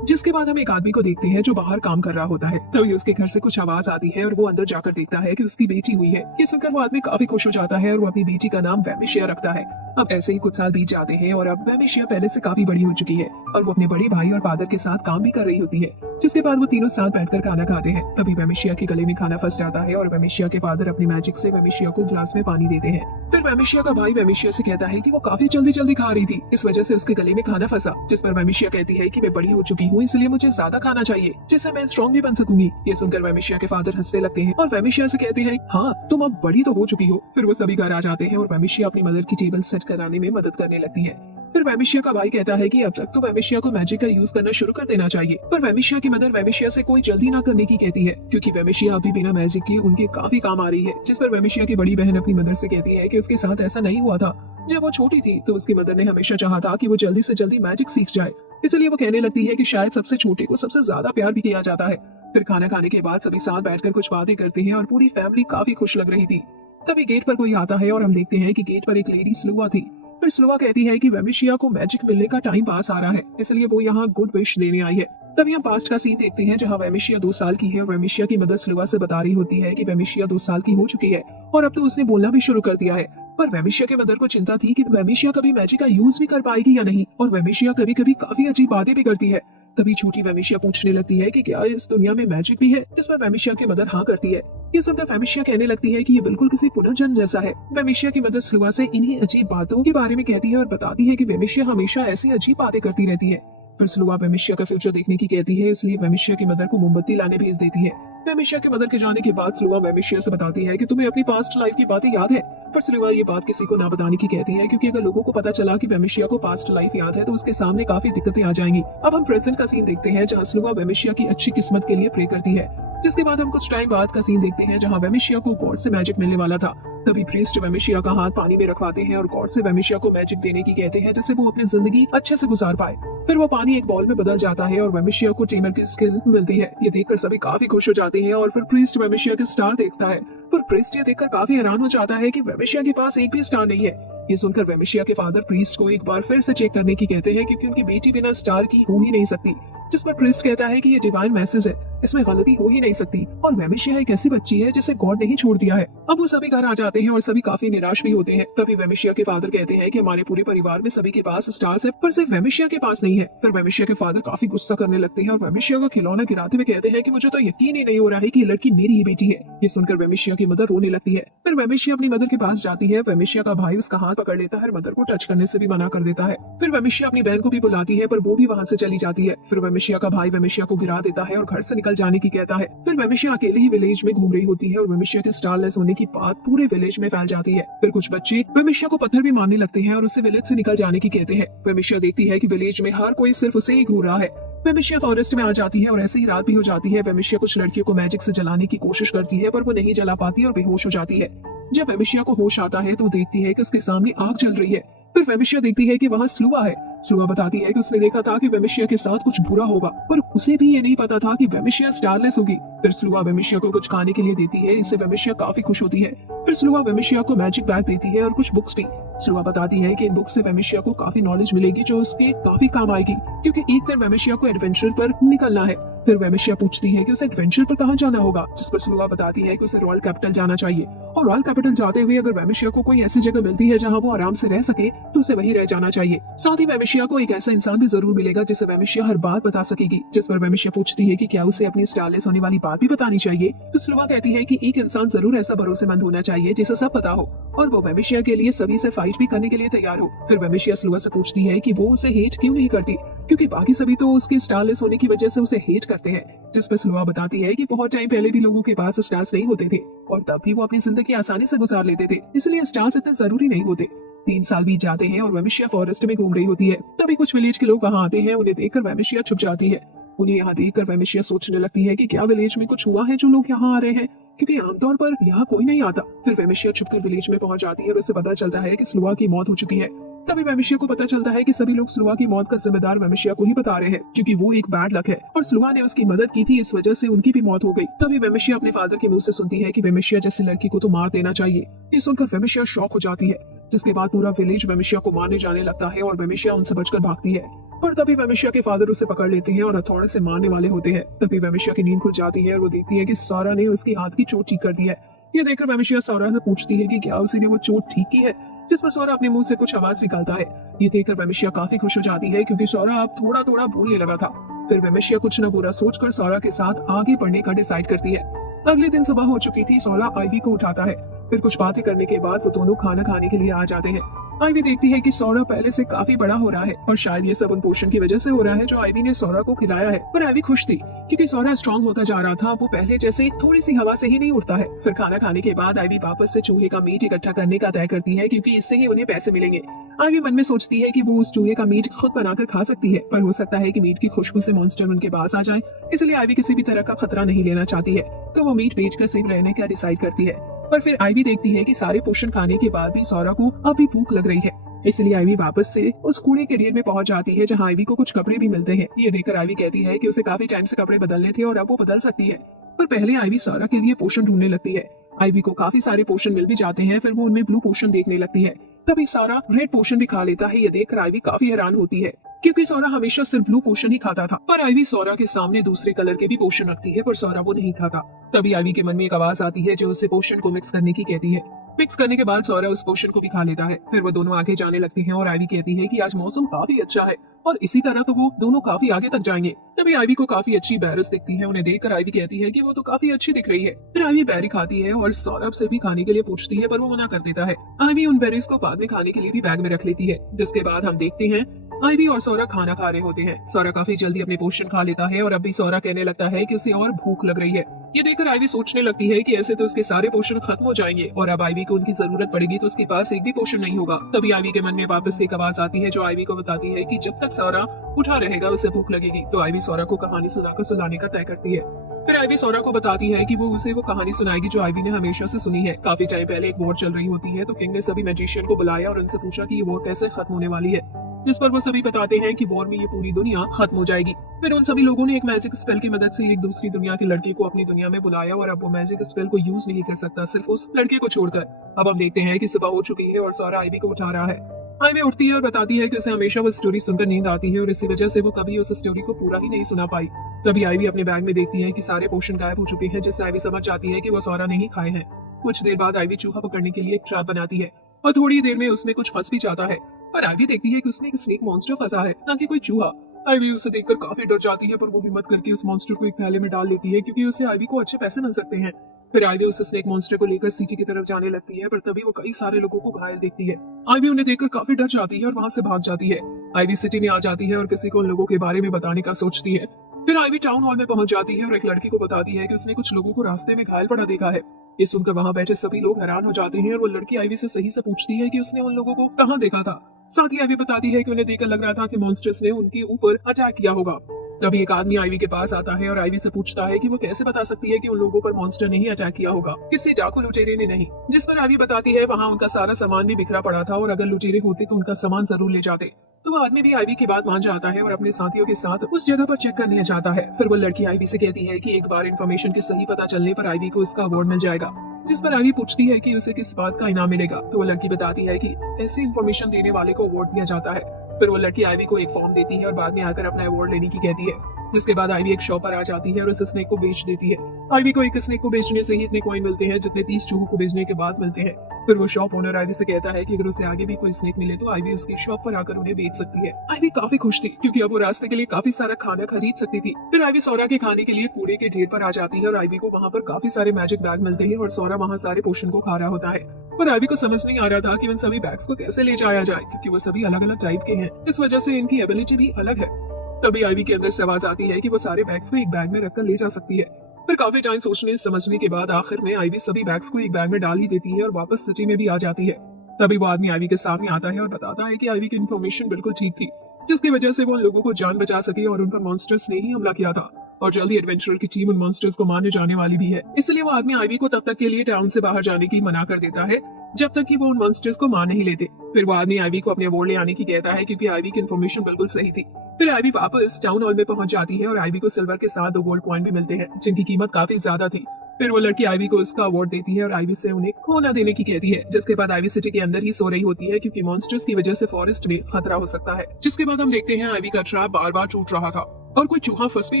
जिसके बाद हम एक आदमी को देखते हैं जो बाहर काम कर रहा होता है। तभी उसके घर से कुछ आवाज आती है और वो अंदर जाकर देखता है कि उसकी बेटी हुई है। ये सुनकर वो आदमी काफी खुश हो जाता है और वो अपनी बेटी का नाम वेमिशिया रखता है। अब ऐसे ही कुछ साल बीत जाते हैं और अब वेमिशिया पहले से काफी बड़ी हो चुकी है और वो अपने बड़े भाई और फादर के साथ काम भी कर रही होती है। जिसके बाद वो तीनों साथ बैठकर खाना खाते हैं। तभी वेमिशिया के गले में खाना फंस जाता है और वेमिशिया के फादर अपनी मैजिक से वेमिशिया को ग्लास में पानी देते हैं। फिर वेमिशिया का भाई वेमिशिया से कहता है कि वो काफी जल्दी जल्दी खा रही थी, इस वजह से उसके गले में खाना फंसा। जिस पर वेमिशिया कहती है कि मैं बड़ी हो चुकी हूँ, इसलिए मुझे ज्यादा खाना चाहिए जिससे मैं स्ट्रॉन्ग भी बन सकूंगी। ये सुनकर वेमिशिया के फादर हंसने लगते हैं और वेमिशिया से कहते हैं, हाँ तुम अब बड़ी तो हो चुकी हो। फिर वो सभी घर आ जाते हैं और वेमिशिया अपनी मदर की टेबल सेट कराने में मदद करने लगती है। फिर वेमिशिया का भाई कहता है कि अब तक तो वेमिशिया को मैजिक का यूज करना शुरू कर देना चाहिए, पर वेमिशिया की मदर वेमिशिया से कोई जल्दी ना करने की कहती है, क्योंकि वेमिशिया अभी बिना मैजिक के उनके काफी काम आ रही है। जिस पर वेमिशिया की बड़ी बहन अपनी मदर से कहती है कि उसके साथ ऐसा नहीं हुआ था। जब वो छोटी थी तो उसकी मदर ने हमेशा चाहा था कि वो जल्दी से जल्दी मैजिक सीख जाए, इसलिए वो कहने लगती है कि शायद सबसे छोटे को सबसे ज्यादा प्यार भी किया जाता है। फिर खाना खाने के बाद सभी साथ बैठकर कुछ बातें करते हैं और पूरी फैमिली काफी खुश लग रही थी। तभी गेट पर कोई आता है और हम देखते हैं कि गेट पर एक लेडी स्लुआ थी। फिर स्लोआ कहती है कि वेमिशिया को मैजिक मिलने का टाइम पास आ रहा है, इसलिए वो यहाँ गुड विश देने आई है। तब यहाँ पास्ट का सीन देखते हैं जहाँ वेमिशिया 2 साल की है और वेमिशिया की मदर स्लोआ से बता रही होती है कि वेमिशिया 2 साल की हो चुकी है और अब तो उसने बोलना भी शुरू कर दिया है। पर वेमिशिया के मदर को चिंता थी कि वेमिशिया कभी मैजिक का यूज भी कर पाएगी या नहीं, और वेमिशिया कभी कभी काफी अजीब बातें भी करती है। तभी छोटी वेमिशिया पूछने लगती है कि क्या इस दुनिया में मैजिक भी है, जिस पर वेमिशिया की मदर हाँ करती है। ये सुनकर वेमिशिया कहने लगती है कि ये बिल्कुल किसी पुनर्जन्म जैसा है। वेमिशिया की मदर स्लोआ से इन्हीं अजीब बातों के बारे में कहती है और बताती है कि वेमिशिया हमेशा ऐसी अजीब बातें करती रहती है। फिर स्लोआ वेमिशिया का फ्यूचर देखने की कहती है, इसलिए वेमिशिया की मदर को मोमबत्ती लाने भेज देती है। वेमिशिया के मदर के जाने के बाद स्लोआ वेमिशिया से बताती है कि तुम्हें अपनी पास्ट लाइफ की बातें याद है। पर स्लोआ ये बात किसी को ना बताने की कहती है, क्योंकि अगर लोगों को पता चला कि वेमिशिया को पास्ट लाइफ याद है तो उसके सामने काफी दिक्कतें आ जाएंगी। अब हम प्रेजेंट का सीन देखते हैं जहाँ स्लोआ वेमिशिया की अच्छी किस्मत के लिए प्रे करती है। जिसके बाद हम कुछ टाइम बाद का सीन देखते हैं जहाँ वेमिशिया को गॉड से मैजिक मिलने वाला था। तभी प्रीस्ट वेमिशिया का हाथ पानी में रखवाते हैं और गॉड से वेमिशिया को मैजिक देने की कहते हैं, जिससे वो अपनी जिंदगी अच्छे से गुजार पाए। फिर वो पानी एक बॉल में बदल जाता है और वेमिशिया को टेमर की स्किल मिलती है। ये देखकर सभी काफी खुश हो जाते हैं और फिर प्रीस्ट वेमिशिया के स्टार देखता है। पर प्रीस्ट ये देखकर काफी हैरान हो जाता है कि वेमिशिया के पास एक भी स्टार नहीं है। ये सुनकर वेमिशिया के फादर प्रीस्ट को एक बार फिर से चेक करने की कहते हैं, क्योंकि उनकी बेटी बिना स्टार की हो ही नहीं सकती। जिस पर प्रीस्ट कहता है कि ये डिवाइन मैसेज है, इसमें गलती हो ही नहीं सकती और वेमिशिया एक ऐसी बच्ची है जिसे गॉड नहीं छोड़ दिया है। अब वो सभी घर आ जाते हैं और सभी काफी निराश भी होते हैं। तभी वेमिशिया के फादर कहते हैं कि हमारे पूरे परिवार में सभी के पास स्टार्स है, पर सिर्फ वेमिशिया के पास नहीं है। फिर वेमिशिया के फादर काफी गुस्सा करने लगते हैं और वेमिशिया का खिलौना गिराते हुए कहते हैं कि मुझे तो यकीन ही नहीं हो रहा है कि ये लड़की मेरी ही बेटी है। ये सुनकर वेमिशिया की मदर रोने लगती है। फिर वेमिशिया अपनी मदर के पास जाती है। वेमिशिया का भाई उसका हाथ पकड़ लेता है और मदर को टच करने से भी मना कर देता है। फिर वेमिशिया अपनी बहन को भी बुलाती है, पर वो भी वहाँ से चली जाती है। फिर वेमिशिया का भाई वेमिशिया को गिरा देता है और घर से निकल जाने की कहता है। फिर वेमिशिया अकेले ही विलेज में घूम रही होती है और वेमिशिया के स्टारलेस होने की बात पूरे विलेज में फैल जाती है। फिर कुछ बच्चे वेमिशिया को पत्थर भी मारने लगते हैं और उसे विलेज से निकल जाने की कहते हैं। वेमिशिया देखती है कि विलेज में हर कोई सिर्फ उसे ही घूर रहा है। वेमिशिया फॉरेस्ट में आ जाती है और ऐसे ही रात भी हो जाती है। वेमिशिया कुछ लड़कियों को मैजिक से जलाने की कोशिश करती है, पर वो नहीं जला पाती और बेहोश हो जाती है। जब वेमिशिया को होश आता है तो देखती है कि उसके सामने आग जल रही है। फिर वेमिशिया देखती है कि वहाँ स्लोआ है। स्लोआ बताती है कि उसने देखा था कि वेमिशिया के साथ कुछ बुरा होगा, पर उसे भी ये नहीं पता था कि वेमिशिया स्टारलेस होगी। फिर स्लोआ वेमिशिया को कुछ खाने के लिए देती है, इससे वेमिशिया काफी खुश होती है। फिर स्लोआ वेमिशिया को मैजिक बैग देती है और कुछ बुक्स भी। स्लोआ बताती है कि इन बुक्स से वेमिशिया को काफी नॉलेज मिलेगी जो उसके काफी काम आएगी, क्योंकि एक दिन वेमिशिया को एडवेंचर पर निकलना है। फिर वेमिशिया पूछती है कि उसे एडवेंचर पर कहाँ जाना होगा, जिस पर स्लोआ बताती है कि उसे रॉयल कैपिटल जाना चाहिए और रॉयल कैपिटल जाते हुए अगर वेमिशिया को कोई ऐसी जगह मिलती है जहाँ वो आराम से रह सके तो उसे वहीं रह जाना चाहिए। साथ ही वेमिशिया को एक ऐसा इंसान भी जरूर मिलेगा जिसे वेमिशिया हर बात बता सकेगी। जिस पर वेमिशिया पूछती है कि क्या उसे अपनी स्टारलेस होने वाली बात भी बतानी चाहिए, तो स्लोआ कहती है कि एक इंसान जरूर ऐसा भरोसेमंद होना चाहिए जिसे सब पता हो और वो वेमिशिया के लिए सभी से फाइट भी करने के लिए तैयार हो। फिर वेमिशिया स्लोआ से पूछती है कि वो उसे हेट क्यों नहीं करती, क्योंकि बाकी सभी तो उसके स्टारलेस होने की वजह से उसे हेट करते हैं। जिस पर स्लोआ बताती है कि बहुत टाइम पहले भी लोगों के पास स्टार्स नहीं होते थे और तब भी वो अपनी जिंदगी आसानी से गुजार लेते थे, इसलिए स्टार्स इतने जरूरी नहीं होते। 3 साल बीत जाते हैं और वेमिशिया फॉरेस्ट में घूम रही होती है। तभी कुछ विलेज के लोग वहाँ आते हैं। उन्हें देखकर वेमिशिया छुप जाती है। उन्हें यहाँ देखकर वेमिशिया सोचने लगती है कि क्या विलेज में कुछ हुआ है जो लोग यहाँ आ रहे हैं, क्योंकि आमतौर पर यहाँ कोई नहीं आता। फिर वेमिशिया छुपकर विलेज में पहुंच जाती है और उसे पता चलता है कि स्लोआ की मौत हो चुकी है। तभी वेमिशिया को पता चलता है कि सभी लोग स्लोआ की मौत का जिम्मेदार वेमिशिया को ही बता रहे हैं, क्योंकि वो एक बैड लक है और स्लोआ ने उसकी मदद की थी, इस वजह से उनकी भी मौत हो गई। तभी वेमिशिया अपने फादर के मुंह से सुनती है कि वेमिशिया जैसी लड़की को तो मार देना चाहिए। ये सुनकर वेमिशिया शॉक हो जाती है, जिसके बाद पूरा विलेज वेमिशिया को मारने जाने लगता है और वेमिशिया उनसे बचकर भागती है। पर तभी वेमिशिया के फादर उसे पकड़ लेते हैं और हथौड़े से मारने वाले होते हैं। तभी वेमिशिया की नींद खुल जाती है और वो देखती है कि सौरा ने उसकी हाथ की चोट ठीक कर दी है। ये देखकर वेमिशिया सौरा से पूछती है कि क्या उसी ने वो चोट ठीक की है, जिस पर सौरा अपने मुंह से कुछ आवाज निकालता है। ये देखकर वेमिशिया काफी खुश हो जाती है, क्योंकि सौरा अब थोड़ा थोड़ा बोलने लगा था। फिर वेमिशिया कुछ न बुरा सोचकर सौरा के साथ आगे बढ़ने का डिसाइड करती है। अगले दिन सुबह हो चुकी थी। सौरा आइवी को उठाता है। फिर कुछ बातें करने के बाद वो दोनों खाना खाने के लिए आ जाते हैं। आइवी देखती है कि सौरा पहले से काफी बड़ा हो रहा है और शायद ये सब उन पोषण की वजह से हो रहा है जो आइवी ने सौरा को खिलाया है। पर आइवी खुश थी, क्योंकि सौरा स्ट्रांग होता जा रहा था। वो पहले जैसे थोड़ी सी हवा से ही नहीं उड़ता है। फिर खाना खाने के बाद आइवी वापस से चूहे का मीट इकट्ठा करने का तय करती है, क्योंकि इससे ही उन्हें पैसे मिलेंगे। आइवी मन में सोचती है कि वो उस चूहे का मीट खुद बनाकर खा सकती है, पर हो सकता है कि मीट की खुशबू से मॉन्स्टर उनके पास आ जाए, इसलिए आइवी किसी भी तरह का खतरा नहीं लेना चाहती है। तो वो मीट बेचकर सेफ रहने का डिसाइड करती है। पर फिर आइवी देखती है कि सारे पोषण खाने के बाद भी सौरा को अभी भूख लग रही है, इसलिए आइवी वापस से उस कूड़े के ढेर में पहुंच जाती है, जहां आइवी को कुछ कपड़े भी मिलते हैं। ये देखकर आइवी कहती है कि उसे काफी टाइम से कपड़े बदलने थे और अब वो बदल सकती है। पर पहले आइवी सौरा के लिए पोषण ढूंढने लगती है। आइवी को काफी सारे पोषण मिल भी जाते हैं। फिर वो उनमें ब्लू पोषण देखने लगती है। तभी सोरा रेड पोशन भी खा लेता है। ये देखकर आईवी काफी हैरान होती है क्योंकि सोरा हमेशा सिर्फ ब्लू पोशन ही खाता था, पर आईवी सोरा के सामने दूसरे कलर के भी पोशन रखती है पर सोरा वो नहीं खाता। तभी आईवी के मन में एक आवाज आती है जो उसे पोशन को मिक्स करने की कहती है। मिक्स करने के बाद सोरा उस पोशन को भी खा लेता है। फिर वो दोनों आगे जाने लगते हैं और आईवी कहती है कि आज मौसम काफी अच्छा है और इसी तरह तो वो दोनों काफी आगे तक जाएंगे। तभी आईवी को काफी अच्छी बैरस दिखती है। उन्हें देखकर आईवी कहती है कि वो तो काफी अच्छी दिख रही है। फिर आईवी बेरी खाती है और सौरभ से भी खाने के लिए पूछती है पर वो मना कर देता है। आईवी उन बेरीज को बाद में खाने के लिए भी बैग में रख लेती है। जिसके बाद हम देखते हैं आईवी और सोरा खाना खा रहे होते हैं। सोरा काफी जल्दी अपने पोषण खा लेता है और अभी सोरा कहने लगता है कि उसे और भूख लग रही है। ये देखकर आईवी सोचने लगती है कि ऐसे तो उसके सारे पोषण खत्म हो जाएंगे और अब आईवी को उनकी जरूरत पड़ेगी तो उसके पास एक भी पोषण नहीं होगा। तभी आईवी के मन में वापस एक आवाज आती है जो आईवी को बताती है कि जब तक सोरा उठा रहेगा उसे भूख लगेगी। तो आईवी सोरा को कहानी सुनाकर सुलाने का तय करती है। फिर आईवी सोरा को बताती है कि वो उसे वो कहानी सुनाएगी जो आईवी ने हमेशा से सुनी है। काफी टाइम पहले एक वॉर चल रही होती है तो किंग ने सभी मैजिशियन को बुलाया और उनसे पूछा कि ये वॉर कैसे खत्म होने वाली है, जिस पर वो सभी बताते हैं कि वॉर में ये पूरी दुनिया खत्म हो जाएगी। फिर उन सभी लोगों ने एक मैजिक स्पेल की मदद से एक दूसरी दुनिया के लड़के को अपनी दुनिया में बुलाया और अब वो मैजिक स्पेल को यूज नहीं कर सकता सिर्फ उस लड़के को छोड़कर। अब हम देखते हैं कि सुबह हो चुकी है और सोरा आईवी को उठा रहा है। आईवी उठती है और बताती है कि उसे हमेशा वो स्टोरी सुनकर नींद आती है और इसी वजह से वो कभी उस स्टोरी को पूरा ही नहीं सुना पाई। तभी आईवी अपने बैग में देखती है कि सारे पोषण गायब हो चुके हैं, जिससे आईवी समझ जाती है कि वो सोरा नहीं खाए हैं। कुछ देर बाद आईवी चूहा पकड़ने के लिए एक ट्रैप बनाती है और थोड़ी देर में उसमें कुछ फंस भी जाता है। पर आईवी देखती है कि उसमें एक स्नेक मॉन्स्टर फंसा है, ना कि कोई चूहा। आईवी उसे देखकर काफी डर जाती है पर वो हिम्मत करके उस मॉन्स्टर को एक थैले में डाल लेती है क्योंकि उससे आईवी को अच्छे पैसे मिल सकते हैं। फिर आईवी उस स्नेक मॉन्स्टर को लेकर सिटी की तरफ जाने लगती है पर तभी वो कई सारे लोगों को घायल देखती है। आईवी उन्हें देखकर काफी डर जाती है और वहां से भाग जाती है। आईवी सिटी में आ जाती है और किसी को उन लोगों के बारे में बताने का सोचती है। फिर आईवी टाउन हॉल में पहुंच जाती है और एक लड़की को बताती है कि उसने कुछ लोगों को रास्ते में घायल पड़ा देखा है। ये सुनकर वहां बैठे सभी लोग हैरान हो जाते हैं और वो लड़की आईवी से सही से पूछती है कि उसने उन लोगों को कहां देखा था। साथ ही आईवी बताती है कि उन्हें देखकर लग रहा था कि मॉन्स्टर्स ने उनके ऊपर अटैक किया होगा। तभी एक आदमी आईवी के पास आता है और आईवी से पूछता है कि वो कैसे बता सकती है कि उन लोगों पर मॉन्स्टर नहीं अटैक किया होगा, किसी डाकू लुटेरे ने नहीं। जिस पर आईवी बताती है वहाँ उनका सारा सामान भी बिखरा पड़ा था और अगर लुटेरे होते तो उनका सामान जरूर ले जाते। तो वो आदमी भी आईवी की बात मान जाता है और अपने साथियों के साथ उस जगह पर चेक करने जाता है। फिर वो लड़की आईवी से कहती है कि एक बार इन्फॉर्मेशन के सही पता चलने पर आईवी को इसका अवार्ड मिल जाएगा। जिस पर आईवी पूछती है कि उसे किस बात का इनाम मिलेगा। तो वो लड़की बताती है कि ऐसी इन्फॉर्मेशन देने वाले को अवार्ड दिया जाता है। फिर वो लड़की आईवी को एक फॉर्म देती है और बाद में आकर अपना अवार्ड लेने की कहती है। जिसके बाद आईवी एक शॉप पर आ जाती है और उस स्नेक को बेच देती है। आईवी को एक स्नेक को बेचने से ही इतने कॉइन मिलते हैं जितने 30 चूहों को बेचने के बाद मिलते हैं। फिर वो शॉप ओनर आईवी से कहता है कि अगर उसे आगे भी कोई स्नेक मिले तो आईवी उसकी शॉप पर आकर उन्हें बेच सकती है। आईवी काफी खुश थी क्योंकि अब वो रास्ते के लिए काफी सारा खाना खरीद सकती थी। फिर आईवी सोरा के खाने के लिए कूड़े के ढेर पर आ जाती है और आईवी को वहाँ पर काफी सारे मैजिक बैग मिलते हैं और सोरा वहाँ सारे पोषण को खा रहा होता है। पर आईवी को समझ नहीं आ रहा था कि उन सभी बैग्स को कैसे ले जाया जाए क्योंकि वो सभी अलग अलग टाइप के हैं, इस वजह से इनकी एबिलिटी भी अलग है। तभी आईवी के अंदर से आवाज आती है कि वो सारे बैग्स को एक बैग में रखकर ले जा सकती है। फिर काफी टाइम सोचने समझने के बाद आखिर में आईवी सभी बैग्स को एक बैग में डाल ही देती है और वापस सिटी में भी आ जाती है। तभी वो आदमी आईवी के सामने आता है और बताता है कि आईवी की इन्फॉर्मेशन बिल्कुल ठीक थी, जिसकी वजह से वो उन लोगों को जान बचा सके और उन पर मॉन्स्टर्स ने ही हमला किया था और जल्दी एडवेंचरर की टीम उन मॉन्स्टर्स को मारने जाने वाली भी है। इसलिए वो आदमी आईवी को तब तक के लिए टाउन से बाहर जाने की मना कर देता है जब तक कि वो उन मॉन्स्टर्स को मार नहीं लेते। फिर वो आदमी आईवी को अपने अवार्ड ले आने की कहता है क्योंकि आईवी की इन्फॉर्मेशन बिल्कुल सही थी। फिर आईवी वापस टाउन हॉल में पहुंच जाती है और आईवी को सिल्वर के साथ 2 गोल्ड कॉइन भी मिलते हैं जिनकी कीमत काफी ज्यादा थी। फिर वो लड़की आईवी को इसका अवार्ड देती है और आईवी से उन्हें खोना देने की कहती है। जिसके बाद आईवी सिटी के अंदर ही सो रही होती है क्योंकि मॉन्स्टर्स की वजह से फॉरेस्ट में खतरा हो सकता है। जिसके बाद हम देखते हैं आईवी का ट्रैप बार बार टूट रहा था और कोई चूहा फंस भी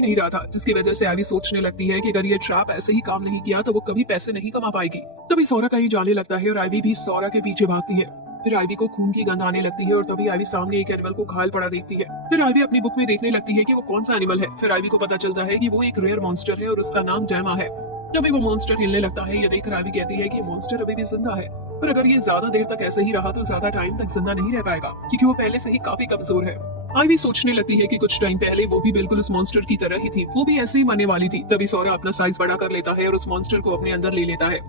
नहीं रहा था, जिसकी वजह से आईवी सोचने लगती है कि अगर ये ट्रैप ऐसे ही काम नहीं किया तो वो कभी पैसे नहीं कमा पाएगी। तभी सोरा कहीं जाने लगता है और आईवी भी सोरा के पीछे भागती है। फिर आईवी को खून की गंध आने लगती है और तभी आईवी सामने एक एनिमल को घायल पड़ा देखती है। फिर आईवी अपनी बुक में देखने लगती है कि वो कौन सा एनिमल है। फिर आईवी को पता चलता है कि वो एक रेयर मॉन्स्टर है और उसका नाम जैमा है। तभी वो मॉन्स्टर हिलने लगता है। ये देखकर आईवी कहती है कि ये मॉन्स्टर अभी भी जिंदा है, पर अगर ये ज्यादा देर तक ऐसे ही रहा तो ज्यादा टाइम तक जिंदा नहीं रह पाएगा क्योंकि वो पहले से ही काफी कमजोर है। आईवी सोचने लगती है कि कुछ टाइम पहले वो भी बिल्कुल उस मॉन्स्टर की तरह ही थी, वो भी ऐसे ही मरने वाली थी। तभी सोरा अपना साइज बड़ा कर लेता है और उस मॉन्स्टर को अपने अंदर ले लेता है।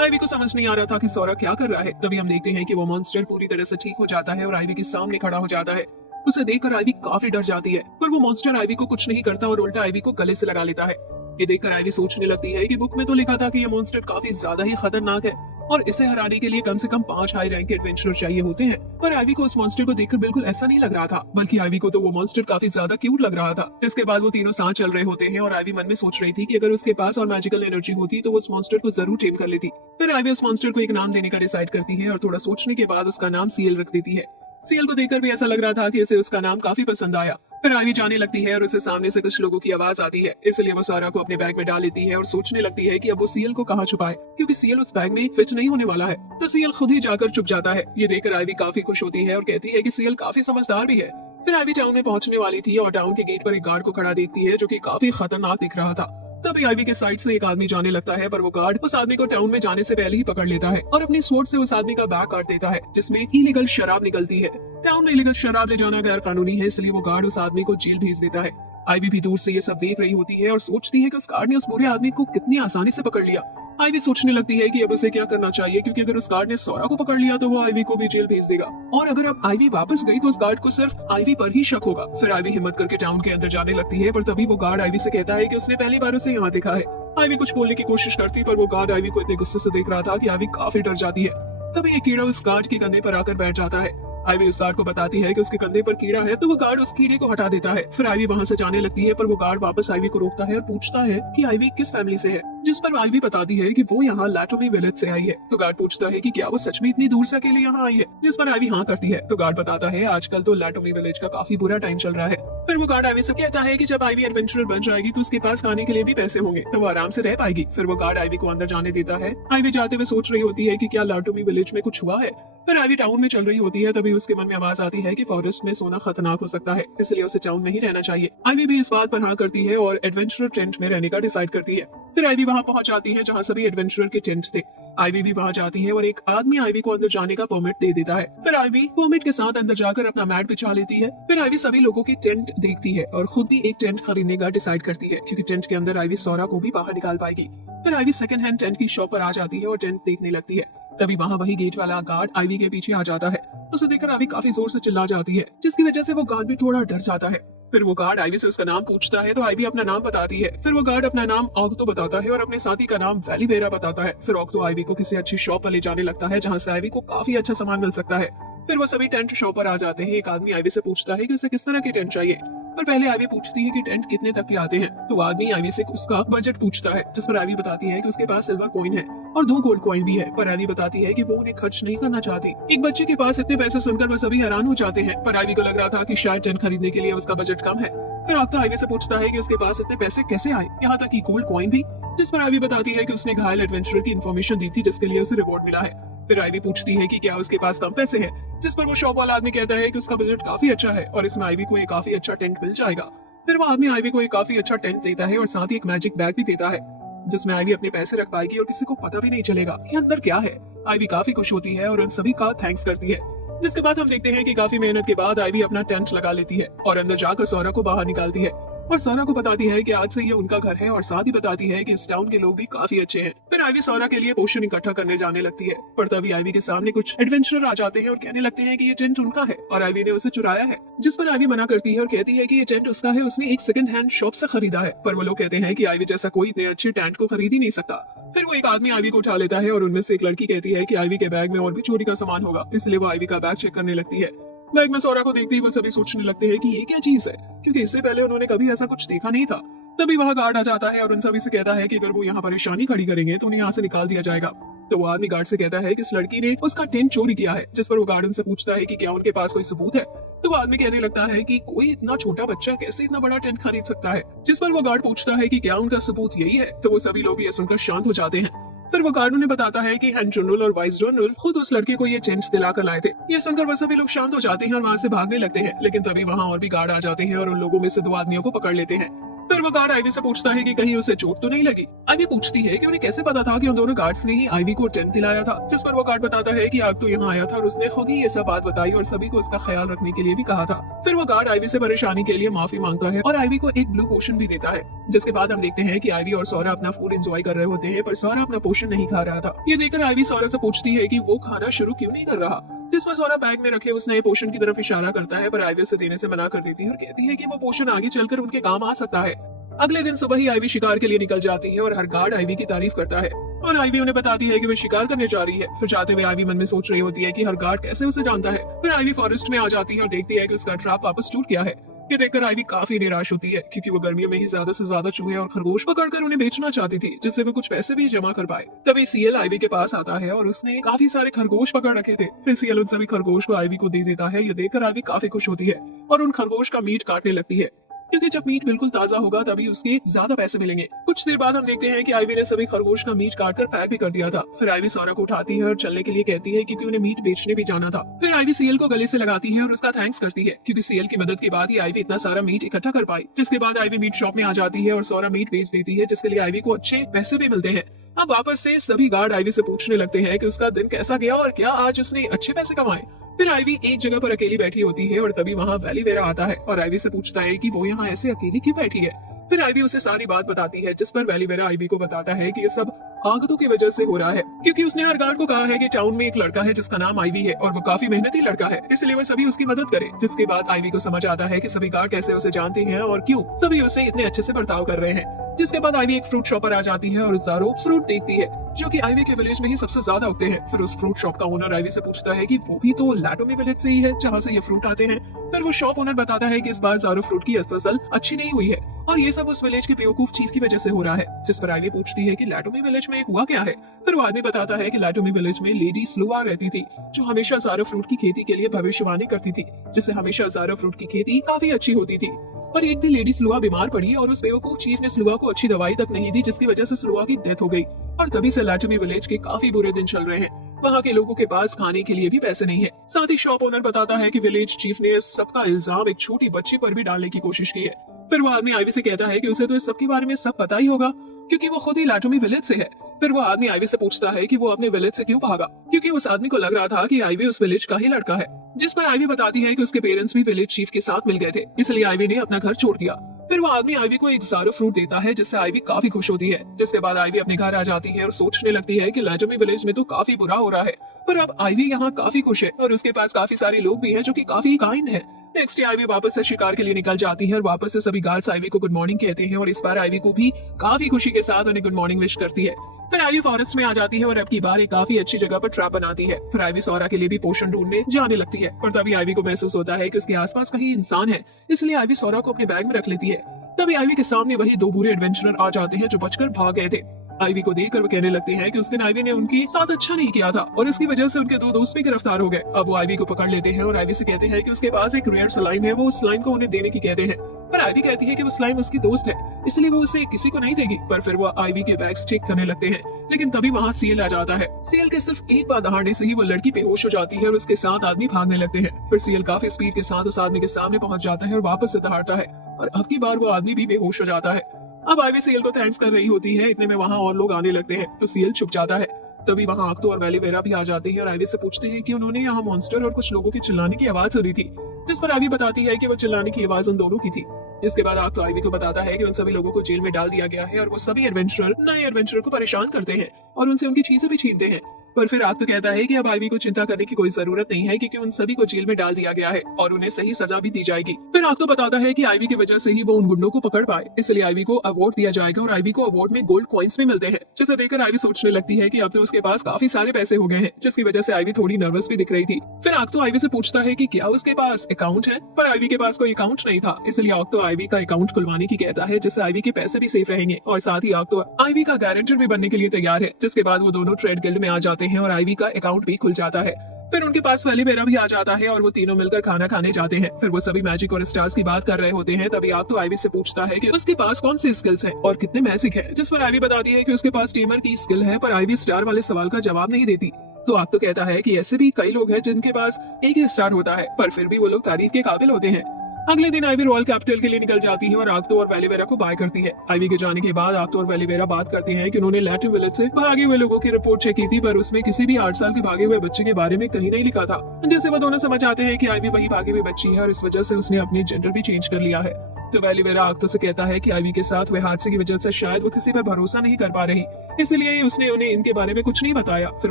आईवी को समझ नहीं आ रहा था कि सोरा क्या कर रहा है। तभी हम देखते हैं कि वो मॉन्स्टर पूरी तरह से ठीक हो जाता है और आईवी के सामने खड़ा हो जाता है। उसे देखकर आईवी काफी डर जाती है, पर वो मॉन्स्टर आईवी को कुछ नहीं करता और उल्टा आईवी को गले से लगा लेता है। ये देखकर आईवी सोचने लगती है कि बुक में तो लिखा था कि ये मॉन्स्टर काफी ज्यादा ही खतरनाक है, और इसे हराने के लिए कम से कम 5 हाई रैंक के एडवेंचरर चाहिए होते हैं। पर आइवी को उस मॉन्स्टर को देखकर बिल्कुल ऐसा नहीं लग रहा था, बल्कि आइवी को तो वो मॉन्स्टर काफी ज्यादा क्यूट लग रहा था। जिसके बाद वो तीनों साथ चल रहे होते हैं और आइवी मन में सोच रही थी कि अगर उसके पास और मैजिकल एनर्जी होती तो वो उस मॉन्स्टर को जरूर टेम कर लेती। फिर आइवी उस मॉन्स्टर को एक नाम देने का डिसाइड करती है और थोड़ा सोचने के बाद उसका नाम सीएल रख देती है। सीएल को देखकर भी ऐसा लग रहा था कि इसे उसका नाम काफी पसंद आया। फिर आइवी जाने लगती है और उसे सामने से कुछ लोगों की आवाज आती है, इसलिए वो सारा को अपने बैग में डाल लेती है और सोचने लगती है कि अब वो सीएल को कहाँ छुपाए, क्योंकि सीएल उस बैग में फिट नहीं होने वाला है। तो सीएल खुद ही जाकर छुप जाता है। ये देखकर आइवी काफी खुश होती है और कहती है कि सीएल काफी समझदार भी है। फिर आइवी टाउन में पहुंचने वाली थी और टाउन के गेट पर एक गार्ड को खड़ा देखती है जो कि काफी खतरनाक दिख रहा था। तभी आइवी के साइड से एक आदमी जाने लगता है, पर वो गार्ड उस आदमी को टाउन में जाने से पहले ही पकड़ लेता है और अपनी स्वॉर्ड से उस आदमी का बैग काट देता है, जिसमें इलीगल शराब निकलती है। टाउन में इलीगल शराब ले जाना गैर कानूनी है, इसलिए वो गार्ड उस आदमी को जेल भेज देता है। आइवी भी दूर से ये सब देख रही होती है और सोचती है कि उस गार्ड ने उस बुरे आदमी को कितनी आसानी से पकड़ लिया। आइवी सोचने लगती है कि अब उसे क्या करना चाहिए, क्योंकि अगर उस गार्ड ने सौरा को पकड़ लिया तो वो आइवी को भी जेल भेज देगा, और अगर अब आइवी वापस गई तो उस गार्ड को सिर्फ आइवी पर ही शक होगा। फिर आइवी हिम्मत करके टाउन के अंदर जाने लगती है, पर तभी वो गार्ड आइवी से कहता है कि उसने पहली बार उसे यहाँ देखा है। आइवी कुछ बोलने की कोशिश करती, पर वो गार्ड आइवी को इतने गुस्से से देख रहा था कि आइवी काफी डर जाती है। तभी एक कीड़ा उस गार्ड के कंधे पर आकर बैठ जाता है। आइवी उस गार्ड को बताती है कि उसके कंधे पर कीड़ा है, तो वो गार्ड उस कीड़े को हटा देता है। फिर आइवी वहाँ से जाने लगती है, पर वो गार्ड वापस आइवी को रोकता है और पूछता है कि आइवी किस फैमिली से है, जिस पर आइवी बताती है कि वो यहाँ लैटोमी विलेज से आई है। तो गार्ड पूछता है कि क्या वो सच में इतनी दूर से अकेले यहाँ आई है, जिस पर आइवी हाँ करती है। तो गार्ड बताता है आजकल तो लैटोमी विलेज का काफी बुरा टाइम चल रहा है। फिर वो गार्ड आइवी से कहता है कि जब आइवी एडवेंचरर बन जाएगी तो उसके पास खाने के लिए भी पैसे होंगे, तो वो आराम से रह पाएगी। फिर वो गार्ड आइवी को अंदर जाने देता है। आइवी जाते हुए सोच रही होती है कि क्या लैटोमी विलेज में कुछ हुआ है। फिर आइवी टाउन में चल रही होती है, तभी उसके मन में आवाज आती है कि फॉरेस्ट में सोना खतरनाक हो सकता है, इसलिए उसे टाउन में ही रहना चाहिए। आइवी भी इस बात पर हाँ करती है और एडवेंचरर टेंट में रहने का डिसाइड करती है। फिर आइवी वहाँ पहुंच जाती है जहाँ सभी एडवेंचरर के टेंट थे। आइवी भी वहाँ जाती है और एक आदमी आइवी को अंदर जाने का परमिट दे देता है। फिर आइवी परमिट के साथ अंदर जाकर अपना मैट बिछा लेती है। फिर आइवी सभी लोगों की टेंट देखती है और खुद भी एक टेंट खरीदने का डिसाइड करती है, क्योंकि टेंट के अंदर आइवी सौरा को भी बाहर निकाल पाएगी। फिर आइवी सेकंड हैंड टेंट की शॉप पर आ जाती है और टेंट देखने लगती है। तभी वहाँ वही गेट वाला गार्ड आइवी के पीछे आ जाता है। उसे देखकर आइवी काफी जोर से चिल्ला जाती है, जिसकी वजह से वो गार्ड भी थोड़ा डर जाता है। फिर वो गार्ड आइवी से उसका नाम पूछता है, तो आइवी अपना नाम बताती है। फिर वो गार्ड अपना नाम ऑक्टो बताता है और अपने साथी का नाम वैलीवेरा बताता है। फिर ऑक्टो आइवी को किसी अच्छी शॉप पर ले जाने लगता है, जहाँ से आइवी को काफी अच्छा सामान मिल सकता है। फिर वो सभी टेंट शॉप पर आ जाते हैं। एक आदमी आइवी से पूछता है कि उसे किस तरह की टेंट चाहिए, पर पहले आइवी पूछती है कि टेंट कितने तक के आते हैं। तो आदमी आइवी से उसका बजट पूछता है, जिस पर आइवी बताती है कि उसके पास सिल्वर कॉइन है और 2 गोल्ड कॉइन भी है। पर आइवी बताती है कि वो उन्हें खर्च नहीं करना चाहती। एक बच्चे के पास इतने पैसे सुनकर वो सभी हैरान हो जाते हैं, पर आइवी को लग रहा था कि शायद टेंट खरीदने के लिए उसका बजट कम है। फिर ऑक्टो आइवी से पूछता है कि उसके पास इतने पैसे कैसे आए, यहाँ तक कि गोल्ड कॉइन भी, जिस पर आइवी बताती है कि उसने घायल एडवेंचरर की इन्फॉर्मेशन दी थी, जिसके लिए उसे रिवॉर्ड मिला है। फिर आइवी पूछती है कि क्या उसके पास कम पैसे हैं, जिस पर वो शॉप वाला आदमी कहता है कि उसका बजट काफी अच्छा है और इसमें आइवी को एक काफी अच्छा टेंट मिल जाएगा। फिर वो आदमी आइवी को एक काफी अच्छा टेंट देता है और साथ ही एक मैजिक बैग भी देता है, जिसमें आइवी अपने पैसे रख पाएगी और किसी को पता भी नहीं चलेगा कि अंदर क्या है। आइवी काफी खुश होती है और उन सभी का थैंक्स करती है, जिसके बाद हम देखते हैं कि काफी मेहनत के बाद आइवी अपना टेंट लगा लेती है और अंदर जाकर सौरा को बाहर निकालती है और सौरा को बताती है कि आज से ये उनका घर है और साथ ही बताती है कि इस टाउन के लोग भी काफी अच्छे हैं। फिर आइवी सौरा के लिए पोशन इकट्ठा करने जाने लगती है, पर तभी आइवी के सामने कुछ एडवेंचरर आ जाते हैं और कहने लगते हैं कि ये टेंट उनका है और आइवी ने उसे चुराया है, जिस पर आइवी मना करती है और कहती है कि ये टेंट उसका है, उसने एक सेकंड हैंड शॉप से खरीदा है। पर वो लोग कहते हैं कि आइवी जैसा कोई इतने अच्छे टेंट को खरीद ही नहीं सकता। फिर वो एक आदमी आइवी को उठा लेता है और उनमें से एक लड़की कहती है कि आइवी के बैग में और भी चोरी का सामान होगा, इसलिए वो आइवी का बैग चेक करने लगती है। बैग में सौरा को देखते ही वो सभी सोचने लगते हैं कि ये क्या चीज है, क्योंकि इससे पहले उन्होंने कभी ऐसा कुछ देखा नहीं था। तभी वहाँ गार्ड आ जाता है और उन सभी से कहता है कि अगर वो यहाँ परेशानी खड़ी करेंगे तो उन्हें यहाँ से निकाल दिया जाएगा। तो वो आदमी गार्ड से कहता है कि इस लड़की ने उसका टेंट चोरी किया है, जिस पर वो गार्ड उनसे पूछता है कि क्या उनके पास कोई सबूत है। तो वो आदमी कहने लगता है कि कोई इतना छोटा बच्चा कैसे इतना बड़ा टेंट खरीद सकता है, जिस पर वो गार्ड पूछता है कि क्या उनका सबूत यही है। तो वो सभी लोग ये सुनकर शांत हो जाते हैं। फिर वो गार्ड उन्हें बताता है कि हेड जनरल और वाइस जनरल खुद उस लड़के को ये टेंट दिलाकर लाए थे। ये सुनकर वो सभी लोग शांत हो जाते हैं और वहाँ से भागने लगते हैं, लेकिन तभी वहाँ और भी गार्ड आ जाते हैं और उन लोगों में से 2 आदमियों को पकड़ लेते हैं। फिर वो गार्ड आइवी से पूछता है कि कहीं उसे चोट तो नहीं लगी। आइवी पूछती है कि उन्हें कैसे पता था कि उन दोनों गार्ड्स ने ही आइवी को टेंट दिलाया था, जिस पर वो गार्ड बताता है कि आग तो यहाँ आया था और उसने खुद ही ये सब बात बताई और सभी को उसका ख्याल रखने के लिए भी कहा था। फिर वो गार्ड आइवी से परेशानी के लिए माफी मांगता है और आइवी को एक ब्लू पोशन भी देता है, जिसके बाद हम देखते हैं कि आइवी और सौरा अपना फूड एंजॉय कर रहे होते हैं, पर सौरा अपना पोशन नहीं खा रहा था। ये देखकर आइवी सौरा से पूछती है कि वो खाना शुरू क्यों नहीं कर रहा, जिस पर सौरा बैग में रखे उस नए पोशन की तरफ इशारा करता है, पर आइवी उसे देने से मना कर देती है और कहती है कि वो पोशन आगे चलकर उनके काम आ सकता है। अगले दिन सुबह ही आईवी शिकार के लिए निकल जाती है और हर गार्ड आईवी की तारीफ करता है और आईवी उन्हें बताती है कि वो शिकार करने जा रही है। फिर जाते हुए आईवी मन में सोच रही होती है कि हर गार्ड कैसे उसे जानता है। फिर आईवी फॉरेस्ट में आ जाती है और देखती है कि उसका ट्रैप वापस टूट गया है। ये देखकर आईवी काफी निराश होती है क्योंकि वो गर्मियों में ही ज्यादा से ज्यादा चूहे और खरगोश पकड़कर उन्हें बेचना चाहती थी, जिससे वो कुछ पैसे भी जमा कर पाए। तभी सीएल आईवी के पास आता है और उसने काफी सारे खरगोश पकड़ रखे थे। फिर सीएल उन सभी खरगोश को आईवी को दे देता है। ये देखकर आईवी काफी खुश होती है और उन खरगोश का मीट काटने लगती है क्योंकि जब मीट बिल्कुल ताजा होगा तभी उसके ज्यादा पैसे मिलेंगे। कुछ देर बाद हम देखते हैं कि आईवी ने सभी खरगोश का मीट काटकर पैक भी कर दिया था। फिर आईवी सौरा को उठाती है और चलने के लिए कहती है क्योंकि उन्हें मीट बेचने भी जाना था। फिर आईवी सीएल को गले से लगाती है और उसका थैंक्स करती है क्योंकि सीएल की मदद के बाद ही आईवी इतना सारा मीट इकट्ठा कर पाई। जिसके बाद आईवी मीट शॉप में आ जाती है और सौरा मीट बेच देती है, जिसके लिए आईवी को अच्छे पैसे भी मिलते हैं। अब वापस से सभी गार्ड आईवी से पूछने लगते हैं कि उसका दिन कैसा गया और क्या आज उसने अच्छे पैसे कमाए। फिर आईवी एक जगह पर अकेली बैठी होती है और तभी वहाँ वैलीवेरा आता है और आईवी से पूछता है कि वो यहाँ ऐसे अकेली क्यों बैठी है। फिर आईवी उसे सारी बात बताती है, जिस पर वैलीवेरा आईवी को बताता है कि ये सब आगतों की वजह से हो रहा है क्योंकि उसने हर गार्ड को कहा है कि टाउन में एक लड़का है जिसका नाम आईवी है और वो काफी मेहनती लड़का है, इसलिए वो सभी उसकी मदद करे। जिसके बाद आईवी को समझ आता है कि सभी गार्ड कैसे उसे जानते हैं और क्यों सभी उसे इतने अच्छे से बर्ताव कर रहे हैं। जिसके बाद आईवी एक फ्रूट शॉप पर आ जाती है और हजारों फ्रूट देखती है जो कि आईवी के विलेज में ही सबसे ज्यादा उगते हैं। फिर उस फ्रूट शॉप का ओनर आईवी से पूछता है कि वो भी तो लैटोमी विलेज से ही है जहाँ से ये फ्रूट आते हैं। फिर वो शॉप ओनर बताता है कि इस बार ज़ारो फ्रूट की फसल अच्छी नहीं हुई है और ये सब उस विलेज के बेवकूफ चीफ की वजह से हो रहा है। जिस पर आईवी पूछती है कि लैटोमी विलेज में हुआ क्या है। फिर वो आदमी बताता है कि लैटोमी विलेज में लेडी स्लुआ रहती थी जो हमेशा ज़ारो फ्रूट की खेती के लिए भविष्यवाणी करती थी, जिससे हमेशा ज़ारो फ्रूट की खेती काफी अच्छी होती थी। पर एक दिन लेडी स्लुआ बीमार पड़ी और उस बेवकूफ चीफ ने स्लुआ को अच्छी दवाई तक नहीं दी, जिसकी वजह से स्लुआ की डेथ हो गई और तभी से लैटोमी विलेज के काफी बुरे दिन चल रहे हैं। वहाँ के लोगों के पास खाने के लिए भी पैसे नहीं है। साथ ही शॉप ओनर बताता है कि विलेज चीफ ने सबका इल्जाम एक छोटी बच्ची पर भी डालने की कोशिश की है। फिर वो आदमी आईवी से कहता है कि उसे तो इस सब के बारे में सब पता ही होगा क्योंकि वो खुद ही लैटोमी विलेज से है। फिर वो आदमी आईवी से पूछता है कि वो अपने विलेज से क्यों भागा, क्योंकि उस आदमी को लग रहा था कि आईवी उस विलेज का ही लड़का है। जिस पर आईवी बताती है कि उसके पेरेंट्स भी विलेज चीफ के साथ मिल गए थे, इसलिए आईवी ने अपना घर छोड़ दिया। फिर वो आदमी आईवी को एक ज़ारो फ्रूट देता है, जिससे आईवी काफी खुश होती है। जिसके बाद आईवी अपने घर आ जाती है और सोचने लगती है कि लैटोमी विलेज में तो काफी बुरा हो रहा है, पर अब आईवी यहाँ काफी खुश है और उसके पास काफी सारे लोग भी हैं जो कि काफी काइंड है। नेक्स्ट डे आईवी वापस से शिकार के लिए निकल जाती है और वापस से सभी गार्ड्स आईवी को गुड मॉर्निंग कहते हैं और इस बार आईवी को भी काफी खुशी के साथ उन्हें गुड मॉर्निंग विश करती है। फिर आईवी फॉरेस्ट में आ जाती है और अब की बार एक काफी अच्छी जगह पर ट्रैप बनाती है। फिर आईवी सौरा के लिए भी पोषण ढूंढने जाने लगती है, पर तभी आईवी को महसूस होता है कि उसके आसपास कहीं इंसान है, इसलिए आईवी सौरा को अपने बैग में रख लेती है। तभी आईवी के सामने वही दो बुरे एडवेंचरर आ जाते हैं जो बचकर भाग गए थे। आईवी को देखकर वो कहने लगते हैं कि उस दिन आईवी ने उनके साथ अच्छा नहीं किया था और इसकी वजह से उनके दो दोस्त भी गिरफ्तार हो गए। अब वो आईवी को पकड़ लेते हैं और आईवी से कहते हैं कि उसके पास एक रेयर स्लाइम है, वो उस स्लाइम को उन्हें देने की कहते हैं। पर आईवी कहती है कि वो स्लाइम उसकी दोस्त है, इसलिए वो उसे किसी को नहीं देगी। पर फिर वो आईवी के बैग्स चेक करने लगते हैं, लेकिन तभी वहाँ सीएल आ जाता है। सीएल के सिर्फ एक बार दहाड़ने से ही वो लड़की बेहोश हो जाती है और उसके साथ आदमी भागने लगते हैं। फिर सीएल काफी स्पीड के साथ उस आदमी के सामने पहुंच जाता है और वापस से दहाड़ता है और अब की बार वो आदमी भी बेहोश हो जाता है। अब आईवी सीएल को थैंक्स कर रही होती है, इतने में वहाँ और लोग आने लगते हैं तो सीएल छुप जाता है। तभी वहाँ आक्तो और वैलीवेरा भी आ जाते हैं और आईवी से पूछते हैं कि उन्होंने यहाँ मॉन्स्टर और कुछ लोगों की चिल्लाने की आवाज सुनी थी, जिस पर आईवी बताती है कि वो चिल्लाने की आवाज उन दोनों की थी। इसके बाद आक्तो आईवी को बताता है कि उन सभी लोगों को जेल में डाल दिया गया है और वो सभी एडवेंचरर नए एडवेंचरर को परेशान करते हैं और उनसे उनकी चीजें भी छीनते हैं। पर फिर आक्तो कहता है कि अब आईवी को चिंता करने की कोई जरूरत नहीं है क्योंकि उन सभी को जेल में डाल दिया गया है और उन्हें सही सजा भी दी जाएगी। फिर आक्तो बताता है कि आईवी की वजह से ही वो उन गुंडों को पकड़ पाए, इसलिए आईवी को अवार्ड दिया जाएगा और आईवी को अवार्ड में गोल्ड कॉइन्स भी मिलते हैं, जिसे देखकर आईवी सोचने लगती है कि अब तो उसके पास काफी सारे पैसे हो गए हैं, जिसकी वजह से आईवी थोड़ी नर्वस भी दिख रही थी। फिर आक्तो आईवी से पूछता है कि क्या उसके पास अकाउंट है, पर आईवी के पास कोई अकाउंट नहीं था, इसलिए आक्तो आईवी का अकाउंट खुलवाने की कहता है, जिससे आईवी के पैसे भी सेफ रहेंगे और साथ ही आक्तो आईवी का गारंटर भी बनने के लिए तैयार है। जिसके बाद वो दोनों ट्रेड गिल्ड में आ जाते हैं और आईवी का अकाउंट भी खुल जाता है। फिर उनके पास वैलीवेरा भी आ जाता है और वो तीनों मिलकर खाना खाने जाते हैं। फिर वो सभी मैजिक और स्टार्स की बात कर रहे होते हैं, तभी आक्तो आईवी से पूछता है कि उसके पास कौन सी स्किल्स हैं और कितने मैजिक है, जिस पर आईवी बताती है कि उसके पास टीमर की स्किल है, पर आईवी स्टार वाले सवाल का जवाब नहीं देती। तो आक्तो कहता है कि ऐसे भी कई लोग हैं जिनके पास एक ही स्टार होता है, पर फिर भी वो लोग तारीफ के काबिल होते हैं। अगले दिन आईवी रॉयल कैपिटल के लिए निकल जाती है और आक्तो और वैलीवेरा को बाय करती है। आईवी के जाने के बाद आक्तो और वैलीवेरा बात करते हैं कि उन्होंने लैटोमी विलेज से भागे हुए लोगों की रिपोर्ट चेक की थी, पर उसमें किसी भी 8 साल के भागे हुए बच्चे के बारे में कहीं नहीं लिखा था, जिससे वो दोनों समझ आते हैं कि आईवी वही भागी हुई बच्ची है और इस वजह से उसने अपनी जेंडर भी चेंज कर लिया है। तो वैलीवेरा आक्तो से कहता है कि आईवी के साथ हुए हादसे की वजह से शायद वो किसी पर भरोसा नहीं कर पा रही, इसलिए उसने उन्हें इनके बारे में कुछ नहीं बताया। फिर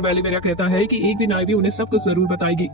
वैलीवेरा कहता है कि एक दिन आईवी उन्हें सब कुछ जरूर बताएगी।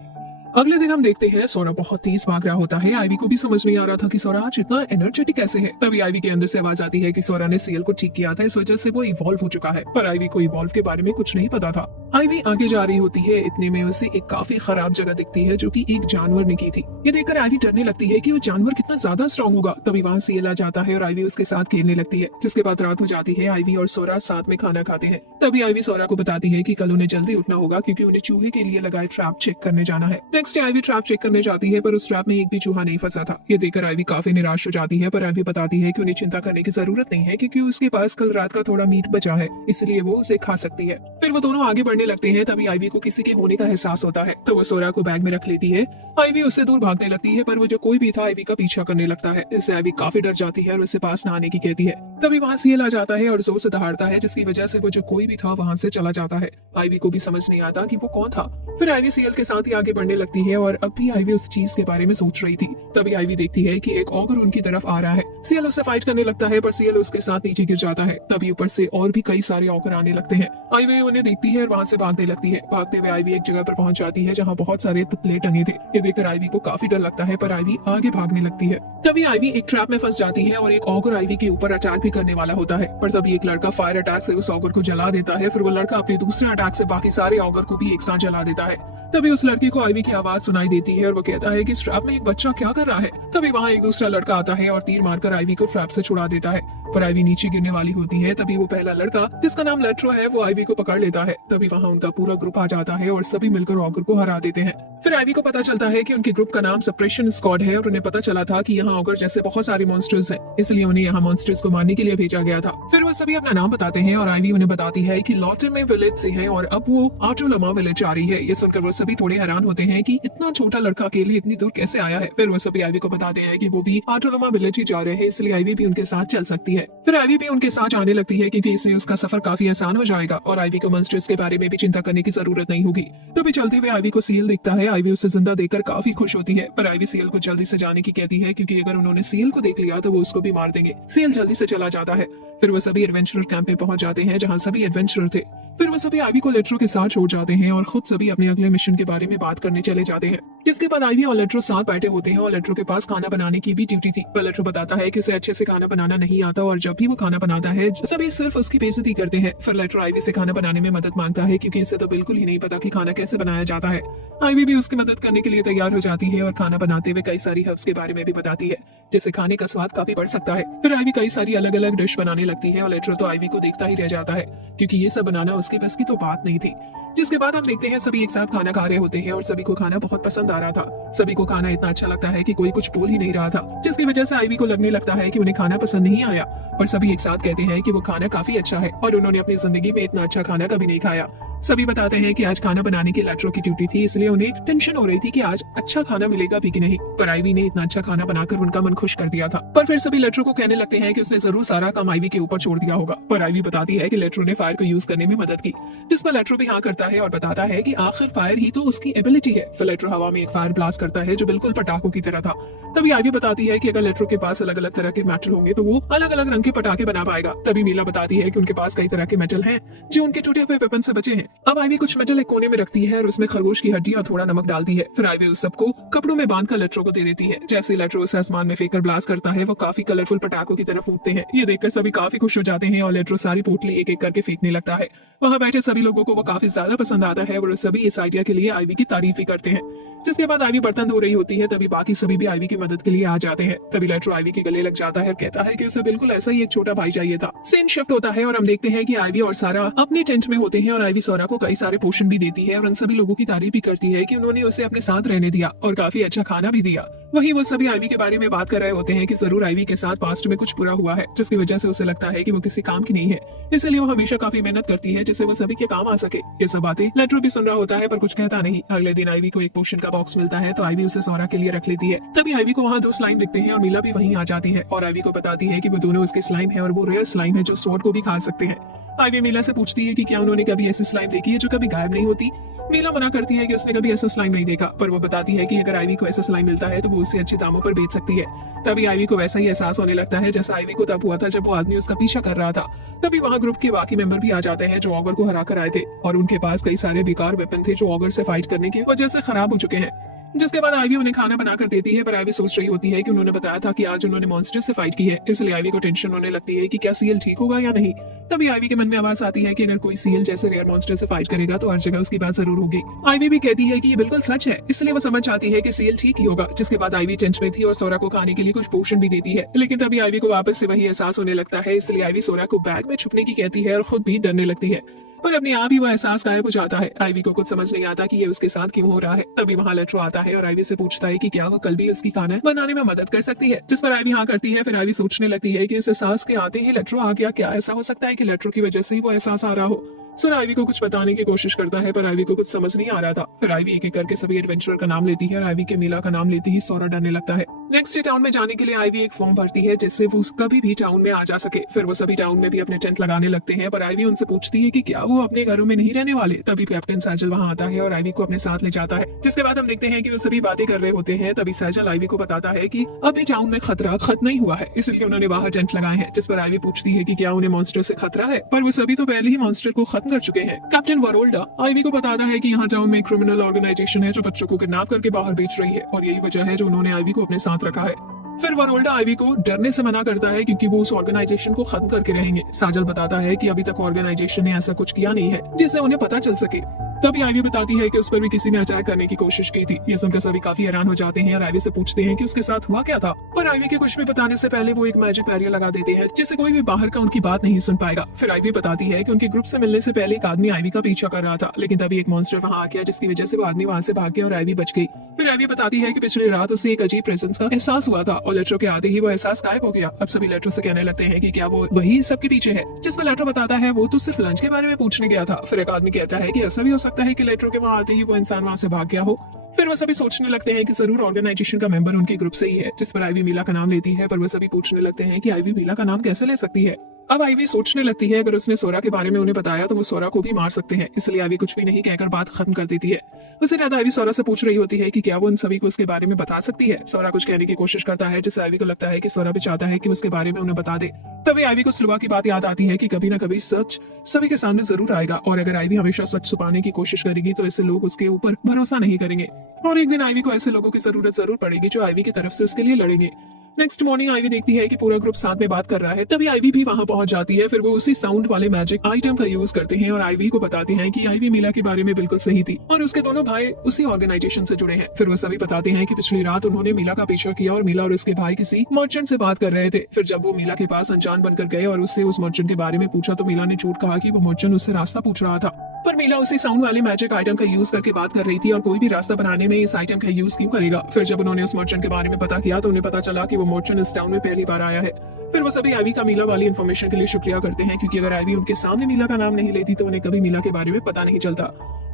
अगले दिन हम देखते हैं सोरा बहुत तेज भाग रहा होता है। आईवी को भी समझ नहीं आ रहा था कि सोरा आज इतना एनर्जेटिक कैसे है। तभी आईवी के अंदर से आवाज आती है कि सोरा ने सीएल को ठीक किया था, इस वजह से वो इवॉल्व हो चुका है। पर आईवी को इवॉल्व के बारे में कुछ नहीं पता था। आईवी आगे जा रही होती है, इतने में उसे एक काफी खराब जगह दिखती है जो कि एक जानवर ने की थी। ये देखकर आईवी डरने लगती है कि वो जानवर कितना ज्यादा स्ट्रॉन्ग होगा। तभी वहाँ सीएल आ जाता है और आईवी उसके साथ खेलने लगती है। जिसके बाद रात हो जाती है। आईवी और सोरा साथ में खाना खाते हैं। तभी आईवी सोरा को बताती है कि कल उन्हें जल्दी उठना होगा क्योंकि उन्हें चूहे के लिए लगाए ट्रैप चेक करने जाना है। Next day ivy trap check करने जाती है, पर उस ट्रैप में एक भी चूहा नहीं फंसा था। ये देखकर आईवी काफी निराश हो जाती है, पर आईवी बताती है कि उन्हें चिंता करने की जरूरत नहीं है क्योंकि उसके पास कल रात का थोड़ा मीट बचा है, इसलिए वो उसे खा सकती है। फिर वो दोनों आगे बढ़ने लगते हैं। तभी आईवी को किसी के होने का एहसास होता है, तो वो सोरा को बैग में रख लेती है। आईवी उससे दूर भागने लगती है, पर वो जो कोई भी था आईवी का पीछा करने लगता है। इससे आईवी काफी डर जाती है और उससे पास न आने की कहती है। तभी वहाँ सीएल आ जाता है और जोर से दहाड़ता है, जिसकी वजह से वो जो कोई भी था वहाँ से चला जाता है। आईवी को भी समझ नहीं आता कि वो कौन था। फिर आईवी सीएल के साथ ही आगे बढ़ने लगती है और अब भी आईवी उस चीज के बारे में सोच रही थी। तभी आईवी देखती है कि एक ऑगर उनकी तरफ आ रहा है। सीएल उससे फाइट करने लगता है, पर सीएल उसके साथ नीचे गिर जाता है। तभी ऊपर से और भी कई सारे ऑगर आने लगते हैं। आईवी उन्हें देखती है और वहाँ से भागने लगती है। भागते हुए आईवी एक जगह पर पहुंच जाती है जहाँ बहुत सारे पुतले टंगे थे। ये देखकर आईवी को काफी डर लगता है, पर आईवी आगे भागने लगती है। तभी आईवी एक ट्रैप में फंस जाती है और एक ऑगर आईवी के ऊपर अटैक भी करने वाला होता है, पर तभी एक लड़का फायर अटैक से उस ऑगर को जला देता है। फिर वो लड़का अपने दूसरे अटैक से बाकी सारे ऑगर को भी एक साथ जला देता है। तभी उस लड़के को आईवी की आवाज सुनाई देती है और वो कहता है कि इस ट्रैप में एक बच्चा क्या कर रहा है। तभी वहाँ एक दूसरा लड़का आता है और तीर मारकर आईवी को ट्रैप से छुड़ा देता है, पर आईवी नीचे गिरने वाली होती है। तभी वो पहला लड़का जिसका नाम लेट्रो है वो आईवी को पकड़ लेता है। तभी वहाँ उनका पूरा ग्रुप आ जाता है और सभी मिलकर ऑगर को हरा देते हैं। फिर आईवी को पता चलता है कि उनके ग्रुप का नाम सप्रेशन स्क्वाड है और उन्हें पता चला था कि यहाँ ऑगर जैसे बहुत सारे मॉन्स्टर्स हैं, इसलिए उन्हें यहाँ मॉन्स्टर्स को मारने के लिए भेजा गया था। फिर वो सभी अपना नाम बताते हैं और आईवी उन्हें बताती है कि लॉटन में विलेज से है और अब वो आटोलमा विलेज आ रही है। ये सुनकर वो सभी थोड़े हैरान होते हैं कि इतना छोटा लड़का अकेले इतनी दूर कैसे आया है। फिर वो सभी आईवी को बताते हैं कि वो भी आटोलमा विलेज ही जा रहे हैं, इसलिए आईवी भी उनके साथ चल सकती है। फिर आईवी भी उनके साथ आने लगती है क्योंकि इससे उसका सफर काफी आसान हो जाएगा और आईवी को मॉन्स्टर्स के बारे में भी चिंता करने की जरूरत नहीं होगी। तभी चलते हुए आईवी को सीएल दिखता है। आईवी उससे जिंदा देखकर काफी खुश होती है, पर आईवी सीएल को जल्दी से जाने की कहती है क्योंकि अगर उन्होंने सीएल को देख लिया तो वो उसको भी मार देंगे। सीएल जल्दी से चला जाता है। फिर वो सभी एडवेंचरर कैंप पे पहुंच जाते हैं जहाँ सभी एडवेंचरर थे। फिर वो सभी आईवी को लेट्रो के साथ छोड़ जाते हैं और खुद सभी अपने अगले मिशन के बारे में बात करने चले जाते हैं। जिसके बाद आईवी और लेट्रो साथ बैठे होते हैं और लेट्रो के पास खाना बनाने की भी ड्यूटी थी, पर लेट्रो बताता है कि उसे अच्छे से खाना बनाना नहीं आता और जब भी वो खाना बनाता है सभी सिर्फ उसकी बेइज्जती करते हैं। फिर लेट्रो आईवी से खाना बनाने में मदद मांगता है क्योंकि इसे तो बिल्कुल ही नहीं पता कि खाना कैसे बनाया जाता है। आईवी भी उसकी मदद करने के लिए तैयार हो जाती है और खाना बनाते हुए कई सारी हर्ब्स के बारे में भी बताती है, जिससे खाने का स्वाद काफी बढ़ सकता है। फिर आईवी कई सारी अलग अलग डिश बनाने लगती है और लेट्रो तो आईवी को देखता ही रह जाता है क्योंकि ये सब बनाना उसकी बस की तो बात नहीं थी। जिसके बाद हम देखते हैं सभी एक साथ खाना खा रहे होते हैं और सभी को खाना बहुत पसंद आ रहा था। सभी को खाना इतना अच्छा लगता है कि कोई कुछ बोल ही नहीं रहा था, जिसकी वजह से आईवी को लगने लगता है कि उन्हें खाना पसंद नहीं आया, पर सभी एक साथ कहते हैं कि वो खाना काफी अच्छा है और उन्होंने अपनी जिंदगी में इतना अच्छा खाना कभी नहीं खाया। सभी बताते हैं कि आज खाना बनाने की लेट्रो की ड्यूटी थी, इसलिए उन्हें टेंशन हो रही थी कि आज अच्छा खाना मिलेगा भी कि नहीं, पर आईवी ने इतना अच्छा खाना बनाकर उनका मन खुश कर दिया था। पर फिर सभी लेट्रो को कहने लगते हैं कि उसने जरूर सारा काम आईवी के ऊपर छोड़ दिया होगा, पर आईवी बताती है कि लेट्रो ने फायर को यूज करने में मदद की, जिस पर लेट्रो भी हाँ करता है और बताता है कि आखिर फायर ही तो उसकी एबिलिटी है। फिर लेट्रो हवा में एक फायर ब्लास्ट करता है जो बिल्कुल पटाखों की तरह था। तभी आईवी बताती है कि अगर लेट्रो के पास अलग अलग तरह के मेटल होंगे तो वो अलग अलग रंग के पटाखे बना पाएगा। तभी मीला बताती है कि उनके पास कई तरह के मेटल हैं जो उनके टूटे हुए वेपन से बचे हैं। अब आईवी कुछ मेटल एक कोने में रखती है और उसमें खरगोश की हड्डी और थोड़ा नमक डालती है। फिर आईवी उस सबको कपड़ों में बांधकर लेट्रो को दे देती है। जैसे लेट्रो उसे आसमान में फेंककर ब्लास्ट करता है वो काफी कलरफुल पटाखों की तरह फूटते हैं। ये देखकर सभी काफी खुश हो जाते हैं और लेट्रो सारी पोटली एक एक करके फेंकने लगता है। वहाँ बैठे सभी लोगों को वो काफी ज्यादा पसंद आता है और सभी इस आइडिया के लिए आईवी की तारीफ भी करते हैं। जिसके बाद आईवी बर्तन धो रही होती है, तभी बाकी सभी भी आईवी की मदद के लिए आ जाते हैं। तभी लेट्रो आईवी के गले लग जाता है और कहता है कि उसे बिल्कुल ऐसा ही एक छोटा भाई चाहिए था। सीन शिफ्ट होता है और हम देखते हैं कि आईवी और सारा अपने टेंट में होते हैं और आईवी सोरा को कई सारे पोषण भी देती है और उन सभी लोगों की तारीफ भी करती है कि उन्होंने उसे अपने साथ रहने दिया और काफी अच्छा खाना भी दिया। वहीं वो सभी आईवी के बारे में बात कर रहे होते हैं कि जरूर आईवी के साथ पास्ट में कुछ बुरा हुआ है, जिसकी वजह से उसे लगता है कि वो किसी काम की नहीं है, इसलिए वो हमेशा काफी मेहनत करती है जिससे वो सभी के काम आ सके। ये सब बातें लेट्रो भी सुन रहा होता है पर कुछ कहता नहीं। अगले दिन आईवी को एक पोषण का बॉक्स मिलता है तो आईवी उसे सोरा के लिए रख लेती है। तभी आईवी को वहाँ 2 स्लाइम दिखते हैं और मीला भी वहीं आ जाती है और आईवी को बताती है कि वो दोनों उसके स्लाइम है और वो रेयर स्लाइम है जो स्वॉर्ड को भी खा सकते हैं। आईवी मीला से पूछती है कि क्या उन्होंने कभी ऐसी स्लाइम देखी है जो कभी गायब नहीं होती। मीला मना करती है कि उसने कभी ऐसा स्लाइम नहीं देखा, पर वो बताती है कि अगर आईवी को ऐसा स्लाइम मिलता है तो वो उसे अच्छे दामों पर बेच सकती है। तभी आईवी को वैसा ही एहसास होने लगता है जैसा आईवी को तब हुआ था जब वो आदमी उसका पीछा कर रहा था। तभी वहाँ ग्रुप के बाकी मेंबर भी आ जाते हैं जो ऑगर को हरा कर आए थे और उनके पास कई सारे बेकार वेपन थे जो ऑगर से फाइट करने की वजह से खराब हो चुके हैं। जिसके बाद आईवी उन्हें खाना बनाकर देती है, पर आईवी सोच रही होती है कि उन्होंने बताया था कि आज उन्होंने मॉन्स्टर से फाइट की है, इसलिए आईवी को टेंशन होने लगती है कि क्या सीएल ठीक होगा या नहीं। तभी आईवी के मन में आवाज आती है कि अगर कोई सीएल जैसे रेयर मॉन्स्टर से फाइट करेगा तो हर जगह उसकी बात जरूर होगी। आईवी भी कहती है कि ये बिल्कुल सच है, इसलिए वो समझ जाती है कि सीएल ठीक ही होगा। जिसके बाद आईवी टेंट में थी और सोरा को खाने के लिए कुछ पोषण भी देती है, लेकिन तभी आईवी को वापस से वही एहसास होने लगता है, इसलिए आईवी सोरा को बैग में छुपने की कहती है और खुद भी डरने लगती है। पर अपने आप ही वो एहसास गायब हो जाता है। आईवी को कुछ समझ नहीं आता कि ये उसके साथ क्यों हो रहा है। तभी वहाँ लेट्रो आता है और आईवी से पूछता है कि क्या वो कल भी उसकी खाना बनाने में मदद कर सकती है, जिस पर आईवी हाँ करती है। फिर आईवी सोचने लगती है कि इस एहसास के आते ही लेट्रो आ गया। क्या ऐसा हो सकता है कि लेट्रो की वजह से ही वो एहसास आ रहा हो। सोरा आईवी को कुछ बताने की कोशिश करता है, पर आईवी को कुछ समझ नहीं आ रहा था। फिर आईवी एक एक करके सभी एडवेंचरर का नाम लेती है और आईवी के मीला का नाम लेती ही सोरा डरने लगता है। नेक्स्ट डे टाउन में जाने के लिए आईवी एक फॉर्म भरती है जिससे वो कभी भी टाउन में आ जा सके। फिर वो सभी टाउन में भी अपने टेंट लगाने लगते हैं, पर आईवी उनसे पूछती है कि क्या वो अपने घरों में नहीं रहने वाले। तभी कैप्टन सैजल वहाँ आता है और आईवी को अपने साथ ले जाता है। जिसके बाद हम देखते हैं कि वो सभी बातें कर रहे होते हैं। तभी सैजल आईवी को बताता है कि अभी टाउन में खतरा खत्म नहीं हुआ है, इसलिए उन्होंने बाहर टेंट लगाए हैं। जिस पर आईवी पूछती है कि क्या उन्हें मॉन्स्टर से खतरा है, पर वो सभी तो पहले ही मॉन्स्टर को खत्म कर चुके हैं। कैप्टन वरोल्डा आईवी को बताता है कि यहाँ टाउन में क्रिमिनल ऑर्गेनाइजेशन है जो बच्चों को किडनैप करके बाहर बेच रही है और यही वजह है जो उन्होंने आईवी को अपने साथ रखा है। फिर वरोल्डा आईवी को डरने से मना करता है क्योंकि वो उस ऑर्गेनाइजेशन को खत्म करके रहेंगे। साजल बताता है कि अभी तक ऑर्गेनाइजेशन ने ऐसा कुछ किया नहीं है जिससे उन्हें पता चल सके। तभी आईवी बताती है कि उस पर भी किसी ने अटैक करने की कोशिश की थी। ये सुनकर सभी काफी हैरान हो जाते हैं और आईवी से पूछते हैं कि उसके साथ हुआ क्या था। पर आईवी के कुछ भी बताने से पहले वो एक मैजिक बैरियर लगा देते हैं जिससे कोई भी बाहर का उनकी बात नहीं सुन पाएगा। फिर आईवी बताती है कि उनके ग्रुप से मिलने से पहले एक आदमी आईवी का पीछा कर रहा था, लेकिन तभी एक मॉन्स्टर वहाँ आ गया जिसकी वजह से वो आदमी वहाँ से भाग गया और आईवी बच गई। फिर आईवी बताती है कि पिछली रात उसे एक अजीब प्रेजेंस का एहसास हुआ था और लेट्रो के आते ही वो एहसास गायब हो गया। अब सभी लेट्रो से कहने लगते हैं कि क्या वो वही सबके पीछे है। जिस पर लेट्रो बताता है वो तो सिर्फ लंच के बारे में पूछने गया था। फिर एक आदमी कहता है कि ऐसा भी हो सकता है कि लेट्रो के वहाँ आते ही वो इंसान वहाँ से भाग गया हो। फिर वो सभी सोचने लगते हैं कि जरूर ऑर्गेनाइजेशन का मेंबर उनके ग्रुप से ही है। जिस पर आईवी मीला का नाम लेती है, पर वो सभी पूछने लगते हैं कि आईवी मीला का नाम कैसे ले सकती है। अब आईवी सोचने लगती है अगर उसने सोरा के बारे में उन्हें बताया तो वो सोरा को भी मार सकते हैं, इसलिए आईवी कुछ भी नहीं कहकर बात खत्म कर देती है। उससे ज्यादा आईवी सोरा से पूछ रही होती है कि क्या वो उन सभी को उसके बारे में बता सकती है। सोरा कुछ कहने की कोशिश करता है जिससे आईवी को लगता है कि सोरा भी चाहता है कि उसके बारे में उन्हें बता दे। तभी आईवी को स्लुआ की बात याद आती है कि कभी न कभी सच सभी के सामने जरूर आएगा और अगर आईवी हमेशा सच छुपाने की कोशिश करेगी तो इससे लोग उसके ऊपर भरोसा नहीं करेंगे और एक दिन आईवी को ऐसे लोगों की जरूरत जरूर पड़ेगी जो आईवी की तरफ से उसके लिए लड़ेंगे। नेक्स्ट मॉर्निंग आईवी देखती है कि पूरा ग्रुप साथ में बात कर रहा है। तभी आईवी भी वहां पहुंच जाती है। फिर वो उसी साउंड वाले मैजिक आइटम का यूज करते हैं और आईवी को बताते हैं कि आईवी मीला के बारे में बिल्कुल सही थी और उसके दोनों भाई उसी ऑर्गेनाइजेशन से जुड़े हैं। फिर वो सभी बताते हैं कि पिछली रात उन्होंने मीला का पीछा किया और मीला और उसके भाई किसी मर्चेंट से बात कर रहे थे। फिर जब वो मीला के पास अनजान बनकर गए और उससे उस मर्चेंट के बारे में पूछा तो मीला ने झूठ कहा कि वो मर्चेंट उससे रास्ता पूछ रहा था। पर मीला उसी साउंड वाले मैजिक आइटम का यूज करके बात कर रही थी और कोई भी रास्ता बनाने में इस आइटम का यूज क्यों करेगा। फिर जब उन्होंने उस मर्चेंट के बारे में पता किया तो उन्हें पता चला कि वो मर्चेंट इस टाउन में पहली बार आया है। फिर वो सभी आईवी का मीला वाली इन्फॉर्मेशन के लिए शुक्रिया करते हैं क्योंकि अगर आईवी उनके सामने मीला का नाम नहीं लेती तो उन्हें कभी मीला के बारे में पता नहीं चलता।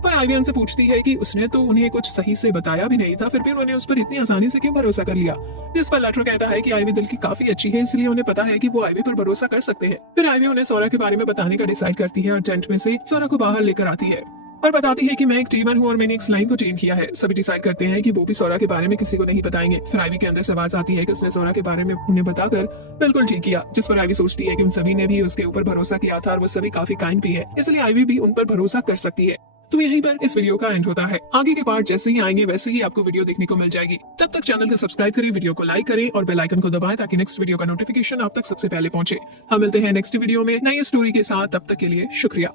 पर आईवी उनसे पूछती है कि उसने तो उन्हें कुछ सही से बताया भी नहीं था, फिर भी उन्होंने उस पर इतनी आसानी से क्यों भरोसा कर लिया। जिस पर लेट्रो कहता है कि आईवी दिल की काफी अच्छी है, इसलिए उन्हें पता है कि वो आईवी पर भरोसा कर सकते हैं। फिर आईवी उन्हें सोरा के बारे में बताने का डिसाइड करती है और टेंट में से सोरा को बाहर लेकर आती है और बताती है कि मैं एक टीमर हूँ और मैंने एक स्लाइम को टीम किया है। सभी डिसाइड करते हैं कि वो भी सोरा के बारे में किसी को नहीं बताएंगे। फिर आईवी के अंदर से आवाज आती है कि उसने सोरा के बारे में उन्हें बताकर बिल्कुल ठीक किया। जिस पर आईवी सोचती है कि उन सभी ने भी उसके ऊपर भरोसा किया था और वो सभी काफी काइंड भी है, इसलिए आईवी भी उन पर भरोसा कर सकती है। तो यहीं पर इस वीडियो का एंड होता है। आगे के पार्ट जैसे ही आएंगे वैसे ही आपको वीडियो देखने को मिल जाएगी। तब तक चैनल को सब्सक्राइब करें, वीडियो को लाइक करें और बेल आइकन को दबाएं ताकि नेक्स्ट वीडियो का नोटिफिकेशन आप तक सबसे पहले पहुंचे। हम मिलते हैं नेक्स्ट वीडियो में नई स्टोरी के साथ, तब तक के लिए शुक्रिया।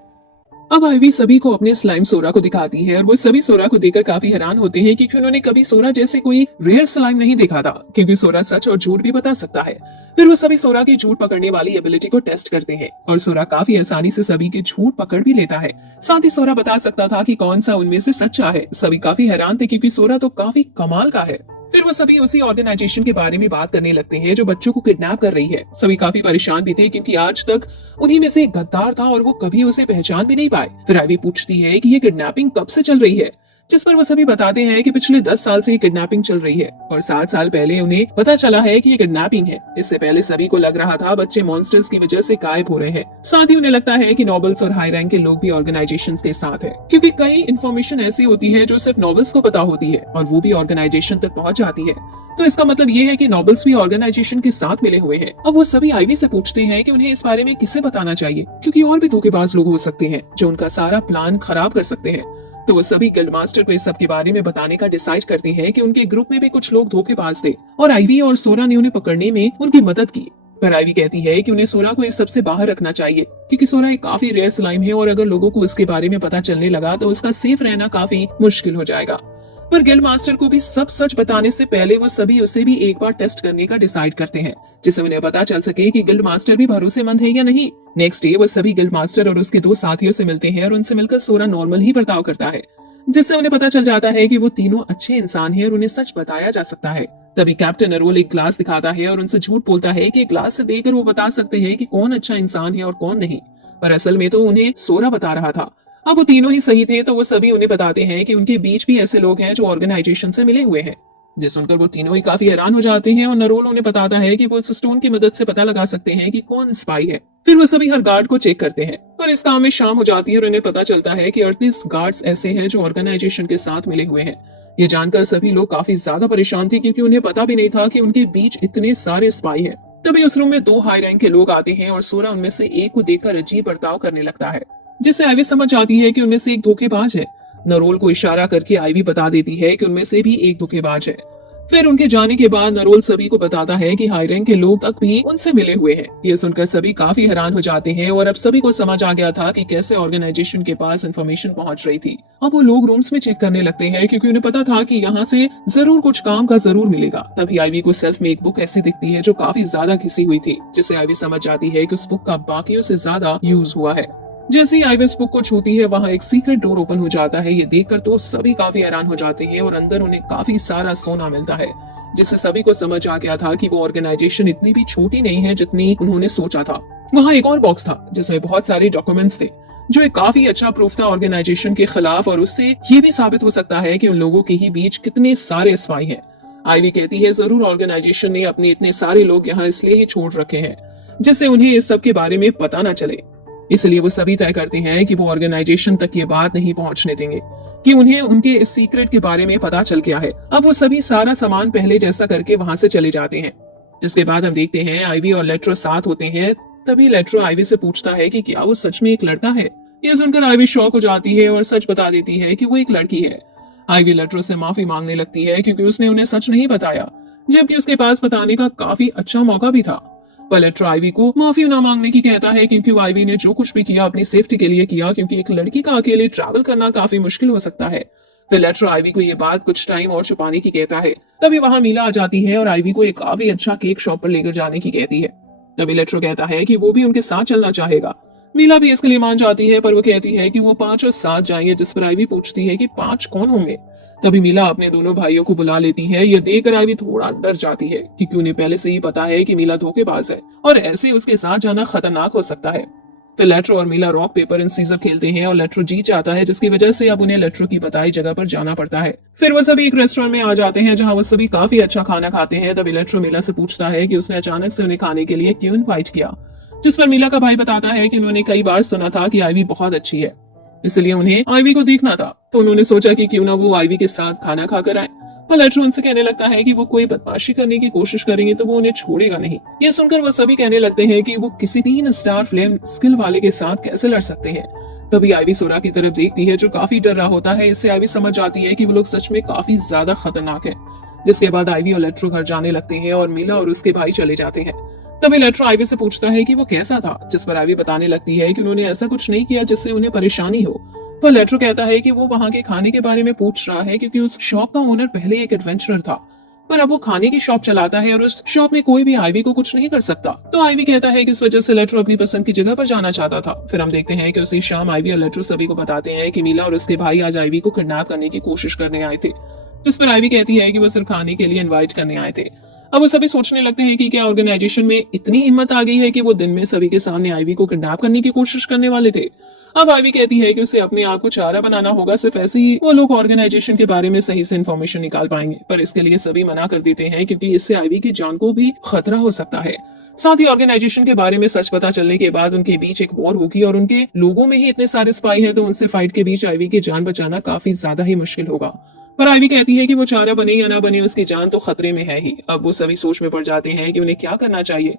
अब आईवी सभी को अपने स्लाइम सोरा को दिखाती है और वो सभी सोरा को देखकर काफी हैरान होते हैं क्योंकि उन्होंने कभी सोरा जैसे कोई रेयर स्लाइम नहीं देखा था, क्योंकि सोरा सच और झूठ भी बता सकता है। फिर वो सभी सोरा की झूठ पकड़ने वाली एबिलिटी को टेस्ट करते हैं और सोरा काफी आसानी से सभी के झूठ पकड़ भी लेता है। साथ ही सोरा बता सकता था कि कौन सा उनमें से सच्चा है। सभी काफी हैरान थे क्योंकि सोरा तो काफी कमाल का है। फिर वो सभी उसी ऑर्गेनाइजेशन के बारे में बात करने लगते हैं जो बच्चों को किडनैप कर रही है। सभी काफी परेशान भी थे क्योंकि आज तक उन्हीं में से एक गद्दार था और वो कभी उसे पहचान भी नहीं पाए। फिर आईवी पूछती है कि ये किडनैपिंग कब से चल रही है, जिस पर वो सभी बताते हैं कि पिछले 10 साल से ये किडनैपिंग चल रही है और 7 साल पहले उन्हें पता चला है कि ये किडनैपिंग है। इससे पहले सभी को लग रहा था बच्चे मॉन्स्टर्स की वजह से गायब हो रहे हैं। साथ ही उन्हें लगता है कि नॉबल्स और हाई रैंक के लोग भी ऑर्गेनाइजेशंस के साथ है, क्योंकि कई इन्फॉर्मेशन ऐसी होती है जो सिर्फ नॉबल्स को पता होती है और वो भी ऑर्गेनाइजेशन तक पहुंच जाती है। तो इसका मतलब ये है कि नॉबल्स भी ऑर्गेनाइजेशन के साथ मिले हुए हैं। अब वो सभी आईवी से पूछते हैं कि उन्हें इस बारे में किसे बताना चाहिए, क्योंकि और भी धोखेबाज लोग हो सकते हैं जो उनका सारा प्लान खराब कर सकते हैं। तो वो सभी गिल्ड मास्टर को इस सब के बारे में बताने का डिसाइड करते हैं कि उनके ग्रुप में भी कुछ लोग धोखेबाज थे और आईवी और सोरा ने उन्हें पकड़ने में उनकी मदद की। पर आईवी कहती है कि उन्हें सोरा को इस सब से बाहर रखना चाहिए क्योंकि सोरा एक काफी रेयर स्लाइम है और अगर लोगों को उसके बारे में पता चलने लगा तो उसका सेफ रहना काफी मुश्किल हो जाएगा। पर गिल्ड मास्टर को भी सब सच बताने से पहले वो सभी उसे भी एक बार टेस्ट करने का डिसाइड करते हैं जिससे उन्हें पता चल सके कि गिल्ड मास्टर भी भरोसेमंद है या नहीं। नेक्स्ट डे वो सभी गिल्ड मास्टर और उसके 2 साथियों से मिलते हैं और उनसे मिलकर सोरा नॉर्मल ही बर्ताव करता है जिससे उन्हें पता चल जाता है कि वो तीनों अच्छे इंसान हैं और उन्हें सच बताया जा सकता है। तभी कैप्टन नरोल एक ग्लास दिखाता है और उनसे झूठ बोलता है कि ग्लास से देखकर वो बता सकते हैं कि कौन अच्छा इंसान है और कौन नहीं, पर असल में तो उन्हें सोरा बता रहा था। अब वो तीनों ही सही थे तो वो सभी उन्हें बताते हैं कि उनके बीच भी ऐसे लोग हैं जो ऑर्गेनाइजेशन से मिले हुए हैं। जिस सुनकर वो तीनों ही काफी हैरान हो जाते हैं और नरोल उन्हें बताता है कि वो इस स्टोन की मदद से पता लगा सकते हैं कि कौन स्पाई है। फिर वो सभी हर गार्ड को चेक करते हैं और इस काम में शाम हो जाती है और उन्हें पता चलता है कि 38 गार्ड्स ऐसे हैं जो ऑर्गेनाइजेशन के साथ मिले हुए हैं। ये जानकर सभी लोग काफी ज्यादा परेशान थे क्योंकि उन्हें पता भी नहीं था कि उनके बीच इतने सारे स्पाई हैं। तभी उस रूम में 2 हाई रैंक के लोग आते हैं और सोरा उनमें से एक को देखकर अजीब बर्ताव करने लगता है जिससे आईवी समझ आती है कि उनमें से एक धोखेबाज है। नरोल को इशारा करके आईवी बता देती है कि उनमें से भी एक धोखेबाज है। फिर उनके जाने के बाद नरोल सभी को बताता है कि हाई रैंक के लोग तक भी उनसे मिले हुए हैं। ये सुनकर सभी काफी हैरान हो जाते हैं और अब सभी को समझ आ गया था कि कैसे ऑर्गेनाइजेशन के पास इंफॉर्मेशन पहुंच रही थी। अब वो लोग रूम्स में चेक करने लगते हैं क्योंकि उन्हें पता था कि यहाँ से जरूर कुछ काम का जरूर मिलेगा। तभी आईवी को सेल्फ में एक बुक ऐसी दिखती है जो काफी ज्यादा घिसी हुई थी जिससे आईवी समझ जाती है कि उस बुक का बाकियों से ज्यादा यूज हुआ है। जैसे ही आईवी इस बुक को छूती है वहाँ एक सीक्रेट डोर ओपन हो जाता है। ये देखकर तो सभी काफी हैरान हो जाते हैं और अंदर उन्हें काफी सारा सोना मिलता है जिससे सभी को समझ आ गया था कि वो ऑर्गेनाइजेशन इतनी भी छोटी नहीं है जितनी उन्होंने सोचा था। वहाँ एक और बॉक्स था जिसमें बहुत सारे डॉक्यूमेंट्स थे जो एक काफी अच्छा प्रूफ था ऑर्गेनाइजेशन के खिलाफ और उससे ये भी साबित हो सकता है कि उन लोगों के ही बीच कितने सारे स्पाई हैं। आईवी कहती है जरूर ऑर्गेनाइजेशन ने अपने इतने सारे लोग यहाँ इसलिए ही छोड़ रखे हैं जिससे उन्हें इस सब के बारे में पता न चले। इसलिए वो सभी तय करते हैं कि वो ऑर्गेनाइजेशन तक ये बात नहीं पहुंचने देंगे कि उन्हें उनके इस सीक्रेट के बारे में पता चल गया है। अब वो सभी सारा सामान पहले जैसा करके वहां से चले जाते हैं जिसके बाद हम देखते हैं आईवी और लेट्रो साथ होते हैं। तभी लेट्रो आईवी से पूछता है कि क्या वो सच में एक लड़का है। ये सुनकर आईवी शॉक हो जाती है और सच बता देती है कि वो एक लड़की है। आईवी लेट्रो से माफी मांगने लगती है क्योंकि उसने उन्हें सच नहीं बताया जबकि उसके पास बताने का काफी अच्छा मौका भी था। पर लेट्रो आईवी को माफी ना मांगने की कहता है क्योंकि आईवी ने जो कुछ भी किया अपनी सेफ्टी के लिए किया क्योंकि एक लड़की का अकेले ट्रैवल करना काफी मुश्किल हो सकता है। फिर लेट्रो आईवी को ये बात कुछ टाइम और छुपाने की कहता है। तभी वहां मीला आ जाती है और आईवी को एक काफी अच्छा केक शॉप पर लेकर जाने की कहती है। तभी लेट्रो कहता है कि वो भी उनके साथ चलना चाहेगा। मीला भी इसके लिए मान जाती है पर वो कहती है कि वो 5 और 7 जाएंगे जिस पर आईवी पूछती है कि 5 कौन होंगे। तभी मीला अपने दोनों भाइयों को बुला लेती है। यह देखकर आईवी थोड़ा डर जाती है क्योंकि उन्हें पहले से ही पता है कि मीला धोखेबाज है और ऐसे उसके साथ जाना खतरनाक हो सकता है। तो लेट्रो और मीला रॉक पेपर एंड सीजर खेलते हैं और लेट्रो जीत जाता है जिसकी वजह से अब उन्हें लेट्रो की बताई जगह पर जाना पड़ता है। फिर वो सभी एक रेस्टोरेंट में आ जाते हैं जहां वो सभी काफी अच्छा खाना खाते हैं। तभी लेट्रो मीला से पूछता है कि उसने अचानक से उन्हें खाने के लिए क्यों इनवाइट किया, जिस पर मीला का भाई बताता है कि उन्होंने कई बार सुना था कि आईवी बहुत अच्छी है इसलिए उन्हें आईवी को देखना था तो उन्होंने सोचा कि क्यों ना वो आईवी के साथ खाना खाकर आए। पर लेट्रो उनसे कहने लगता है कि वो कोई बदमाशी करने की कोशिश करेंगे तो वो उन्हें छोड़ेगा नहीं। ये सुनकर वो सभी कहने लगते हैं कि वो किसी 3 स्टार फ्लेम स्किल वाले के साथ कैसे लड़ सकते हैं। तभी आईवी सोरा की तरफ देखती है जो काफी डर रहा होता है। इससे आईवी समझ जाती है कि वो लोग सच में काफी ज्यादा खतरनाक है। जिसके बाद आईवी और लेट्रो घर जाने लगते हैं और मीला और उसके भाई चले जाते हैं। तभी लेट्रो आईवी से पूछता है कि वो कैसा था, जिस पर आईवी बताने लगती है कि उन्होंने ऐसा कुछ नहीं किया जिससे उन्हें परेशानी हो। पर लेट्रो कहता है कि वो वहाँ के खाने के बारे में पूछ रहा है क्योंकि उस शॉप का ओनर पहले एक एडवेंचरर था पर अब वो खाने की शॉप चलाता है और उस शॉप में कोई भी आईवी को कुछ नहीं कर सकता। तो आईवी कहता है कि इस वजह से लेट्रो अपनी पसंद की जगह पर जाना चाहता था। फिर हम देखते हैं कि उसी शाम आईवी और लेट्रो सभी को बताते हैं कि मीला और उसके भाई आज आईवी को किडनैप करने की कोशिश करने आए थे, जिस पर आईवी कहती है कि वो सिर्फ खाने के लिए इन्वाइट करने आए थे। अब वो सभी सोचने लगते हैं कि क्या ऑर्गेनाइजेशन में इतनी हिम्मत आ गई है कि वो दिन में सभी के सामने आईवी को किडनैप करने की कोशिश करने वाले थे। अब आईवी कहती है कि उसे अपने आप को चारा बनाना होगा, सिर्फ ऐसे ही वो लोग ऑर्गेनाइजेशन के बारे में सही से इन्फॉर्मेशन निकाल पाएंगे। पर इसके लिए सभी मना कर देते हैं क्योंकि इससे आईवी की जान को भी खतरा हो सकता है। साथ ही ऑर्गेनाइजेशन के बारे में सच पता चलने के बाद उनके बीच एक वॉर होगी और उनके लोगों में ही इतने सारे स्पाई हैं तो उनसे फाइट के बीच आईवी की जान बचाना काफी ज्यादा ही मुश्किल होगा। पर आईवी कहती है कि वो चारा बने या ना बने उसकी जान तो खतरे में है ही। अब वो सभी सोच में पड़ जाते हैं कि उन्हें क्या करना चाहिए।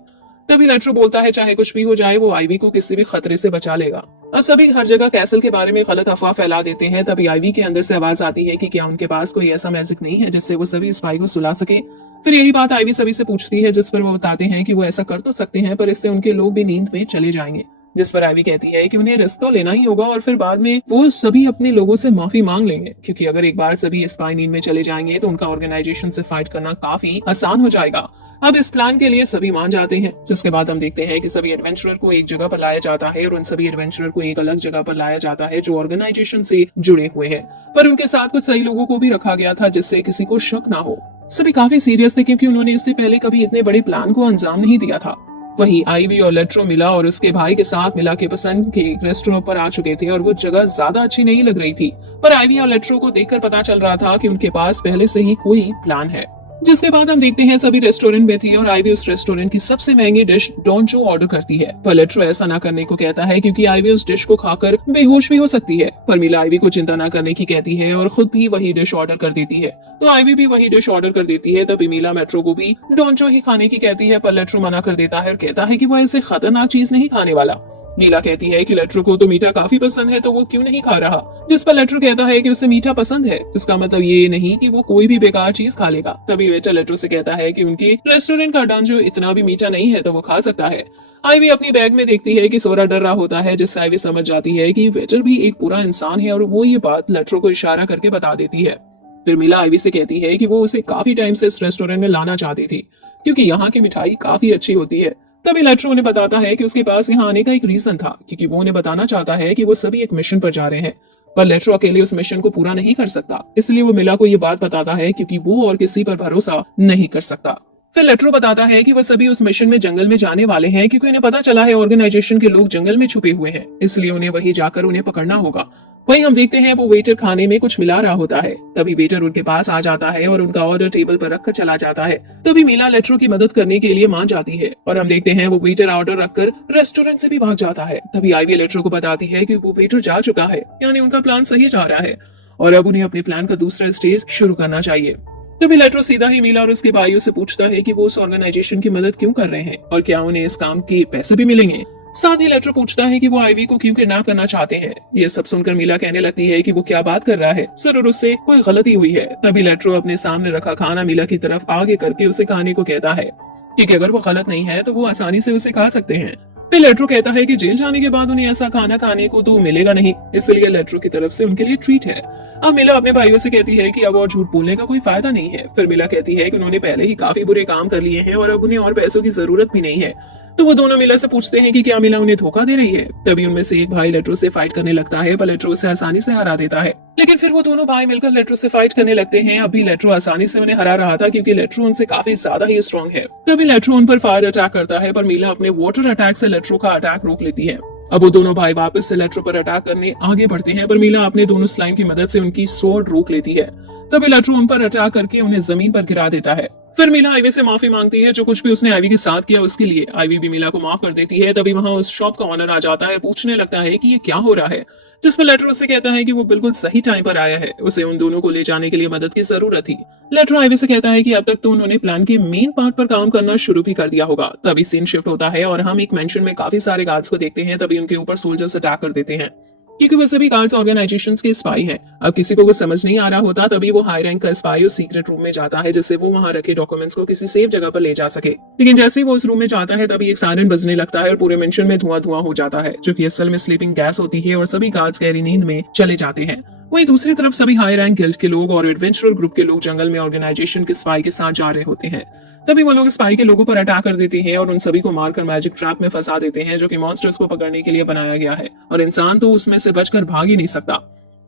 तभी लेट्रो बोलता है चाहे कुछ भी हो जाए वो आईवी को किसी भी खतरे से बचा लेगा। अब सभी हर जगह कैसल के बारे में गलत अफवाह फैला देते हैं। तभी आईवी के अंदर से आवाज आती है कि क्या उनके पास कोई ऐसा मैजिक नहीं है जिससे वो सभी स्पाई को सुला सके। फिर यही बात आईवी सभी से पूछती है, जिस पर वो बताते हैं कि वो ऐसा कर तो सकते हैं पर इससे उनके लोग भी नींद में चले जाएंगे। जिस पर आईवी कहती है कि उन्हें रिस्क तो लेना ही होगा और फिर बाद में वो सभी अपने लोगों से माफी मांग लेंगे, क्योंकि अगर एक बार सभी स्पाई नींद में चले जाएंगे तो उनका ऑर्गेनाइजेशन से फाइट करना काफी आसान हो जाएगा। अब इस प्लान के लिए सभी मान जाते हैं, जिसके बाद हम देखते हैं कि सभी एडवेंचरर को एक जगह पर लाया जाता है और उन सभी एडवेंचरर को एक अलग जगह पर लाया जाता है जो ऑर्गेनाइजेशन से जुड़े हुए हैं, पर उनके साथ कुछ सही लोगों को भी रखा गया था जिससे किसी को शक ना हो। सभी काफी सीरियस थे क्योंकि उन्होंने इससे पहले कभी इतने बड़े प्लान को अंजाम नहीं दिया था। वहीं आईवी और लेट्रो मिला और उसके भाई के साथ मिला के पसंद के एक रेस्टोरेंट पर आ चुके थे और वो जगह ज्यादा अच्छी नहीं लग रही थी, पर आईवी और लेट्रो को देखकर पता चल रहा था कि उनके पास पहले से ही कोई प्लान है। जिसके बाद हम देखते हैं सभी रेस्टोरेंट में थी और आईवी उस रेस्टोरेंट की सबसे महंगी डिश डोंचो ऑर्डर करती है, पर लेट्रो ऐसा ना करने को कहता है क्योंकि आईवी उस डिश को खाकर बेहोश भी हो सकती है। पर मिला आईवी को चिंता ना करने की कहती है और खुद भी वही डिश ऑर्डर कर देती है, तो आईवी भी वही डिश ऑर्डर कर देती है। तभी मिला मेट्रो को भी डोंचो ही खाने की कहती है, पर लेट्रो मना कर देता है और कहता है कि वो ऐसे खतरनाक चीज नहीं खाने वाला। नीला कहती है कि लेट्रो को तो मीठा काफी पसंद है तो वो क्यों नहीं खा रहा, जिस पर लेट्रो कहता है कि उसे मीठा पसंद है, इसका मतलब ये नहीं कि वो कोई भी बेकार चीज खा लेगा। तभी वेटर लेट्रो से कहता है कि उनकी रेस्टोरेंट का डोंचो इतना भी मीठा नहीं है तो वो खा सकता है। आईवी अपनी बैग में देखती है कि सोरा डर रहा होता है, जिससे आईवी समझ जाती है कि वेटर भी एक पूरा इंसान है और वो ये बात लेट्रो को इशारा करके बता देती है। फिर मिला आईवी से कहती है कि वो उसे काफी टाइम से इस रेस्टोरेंट में लाना चाहती थी क्योंकि यहाँ की मिठाई काफी अच्छी होती है। तभी लेट्रो उन्हें बताता है कि उसके पास यहाँ आने का एक रीजन था, क्योंकि वो उन्हें बताना चाहता है कि वो सभी एक मिशन पर जा रहे हैं, पर लेट्रो अकेले उस मिशन को पूरा नहीं कर सकता, इसलिए वो मिला को ये बात बताता है क्योंकि वो और किसी पर भरोसा नहीं कर सकता। फिर लेट्रो बताता है कि वो सभी उस मिशन में जंगल में जाने वाले हैं क्योंकि उन्हें पता चला है ऑर्गेनाइजेशन के लोग जंगल में छुपे हुए हैं, इसलिए उन्हें वही जाकर उन्हें पकड़ना होगा। वहीं हम देखते हैं वो वेटर खाने में कुछ मिला रहा होता है। तभी वेटर उनके पास आ जाता है और उनका ऑर्डर टेबल पर रखकर चला जाता है। तभी मीला लेट्रो की मदद करने के लिए मान जाती है और हम देखते हैं वो वेटर ऑर्डर रखकर रेस्टोरेंट से भी भाग जाता है। तभी आईवी लेट्रो को बताती है कि वो वेटर जा चुका है, यानी उनका प्लान सही जा रहा है और अब उन्हें अपने प्लान का दूसरा स्टेज शुरू करना चाहिए। तभी लेट्रो सीधा ही मिला और उसके भाइयों से पूछता है कि वो उस ऑर्गेनाइजेशन की मदद क्यों कर रहे हैं और क्या उन्हें इस काम के पैसे भी मिलेंगे। साथ ही लेट्रो पूछता है कि वो आईवी को क्यों किडनैप करना चाहते हैं। ये सब सुनकर मिला कहने लगती है कि वो क्या बात कर रहा है, जरूर उससे कोई गलती हुई है। तभी लेट्रो अपने सामने रखा खाना मिला की तरफ आगे करके उसे खाने को कहता है, क्योंकि अगर वो गलत नहीं है तो वो आसानी से उसे खा सकते हैं। फिर लेट्रो कहता है कि जेल जाने के बाद उन्हें ऐसा खाना खाने को तो मिलेगा नहीं, इसलिए लेट्रो की तरफ से उनके लिए ट्रीट है। अब मिला अपने भाइयों से कहती है कि अब और झूठ बोलने का कोई फायदा नहीं है। फिर मिला कहती है कि उन्होंने पहले ही काफी बुरे काम कर लिए हैं और अब उन्हें और पैसों की जरूरत भी नहीं है। तो वो दोनों मिला से पूछते हैं कि क्या मिला उन्हें धोखा दे रही है। तभी उनमें से एक भाई लेट्रो से फाइट करने लगता है, पर लेट्रो उसे आसानी से हरा देता है। लेकिन फिर वो दोनों भाई मिलकर लेट्रो से फाइट करने लगते हैं। अभी लेट्रो आसानी से उन्हें हरा रहा था क्योंकि लेट्रो उनसे काफी ज्यादा ही स्ट्रॉन्ग है। तभी लेट्रो उन पर फायर अटैक करता है, पर मिला अपने वाटर अटैक से लेट्रो का अटैक रोक लेती है। अब वो दोनों भाई वापस से लेट्रो पर अटैक करने आगे बढ़ते हैं, पर मिला अपने दोनों स्लाइम की मदद से उनकी स्वॉर्ड रोक लेती है। तभी लेट्रो उन पर अटैक करके उन्हें जमीन पर गिरा देता है। फिर मिला आईवी से माफी मांगती है जो कुछ भी उसने आईवी के साथ किया उसके लिए। आईवी भी मिला को माफ कर देती है। तभी वहां उस शॉप का ऑनर आ जाता है, पूछने लगता है कि ये क्या हो रहा है, जिस पर लेट्रो उससे कहता है कि वो बिल्कुल सही टाइम पर आया है, उसे उन दोनों को ले जाने के लिए मदद की जरूरत थी। लेट्रो आईवी से कहता है कि अब तक तो उन्होंने प्लान के मेन पार्ट पर काम करना शुरू भी कर दिया होगा। तभी सीन शिफ्ट होता है और हम एक मेंशन में काफी सारे गार्ड्स को देखते हैं। तभी उनके ऊपर सोल्जर्स अटैक कर देते हैं क्योंकि वो सभी गार्ड्स ऑर्गेनाइजेशंस के स्पाई हैं। अब किसी को कुछ समझ नहीं आ रहा होता, तभी वो हाई रैंक का स्पाई उस सीक्रेट रूम में जाता है जिससे वो वहां रखे डॉक्यूमेंट्स को किसी सेफ जगह पर ले जा सके। लेकिन जैसे ही वो उस रूम में जाता है तभी एक सायरन बजने लगता है और पूरे मेंशन में धुआं धुआं हो जाता है, जो कि असल में स्लीपिंग गैस होती है और सभी गार्ड्स गहरी नींद में चले जाते हैं। वहीं दूसरी तरफ सभी हाई रैंक गिल्ड के लोग और एडवेंचरर ग्रुप के लोग जंगल में ऑर्गेनाइजेशन के स्पाई के साथ जा रहे होते हैं। तभी वो लोग स्पाई के लोगों पर अटैक कर देते हैं और उन सभी को मारकर मैजिक ट्रैप में फंसा देते हैं, जो कि मॉन्स्टर्स को पकड़ने के लिए बनाया गया है और इंसान तो उसमें से बचकर भाग ही नहीं सकता।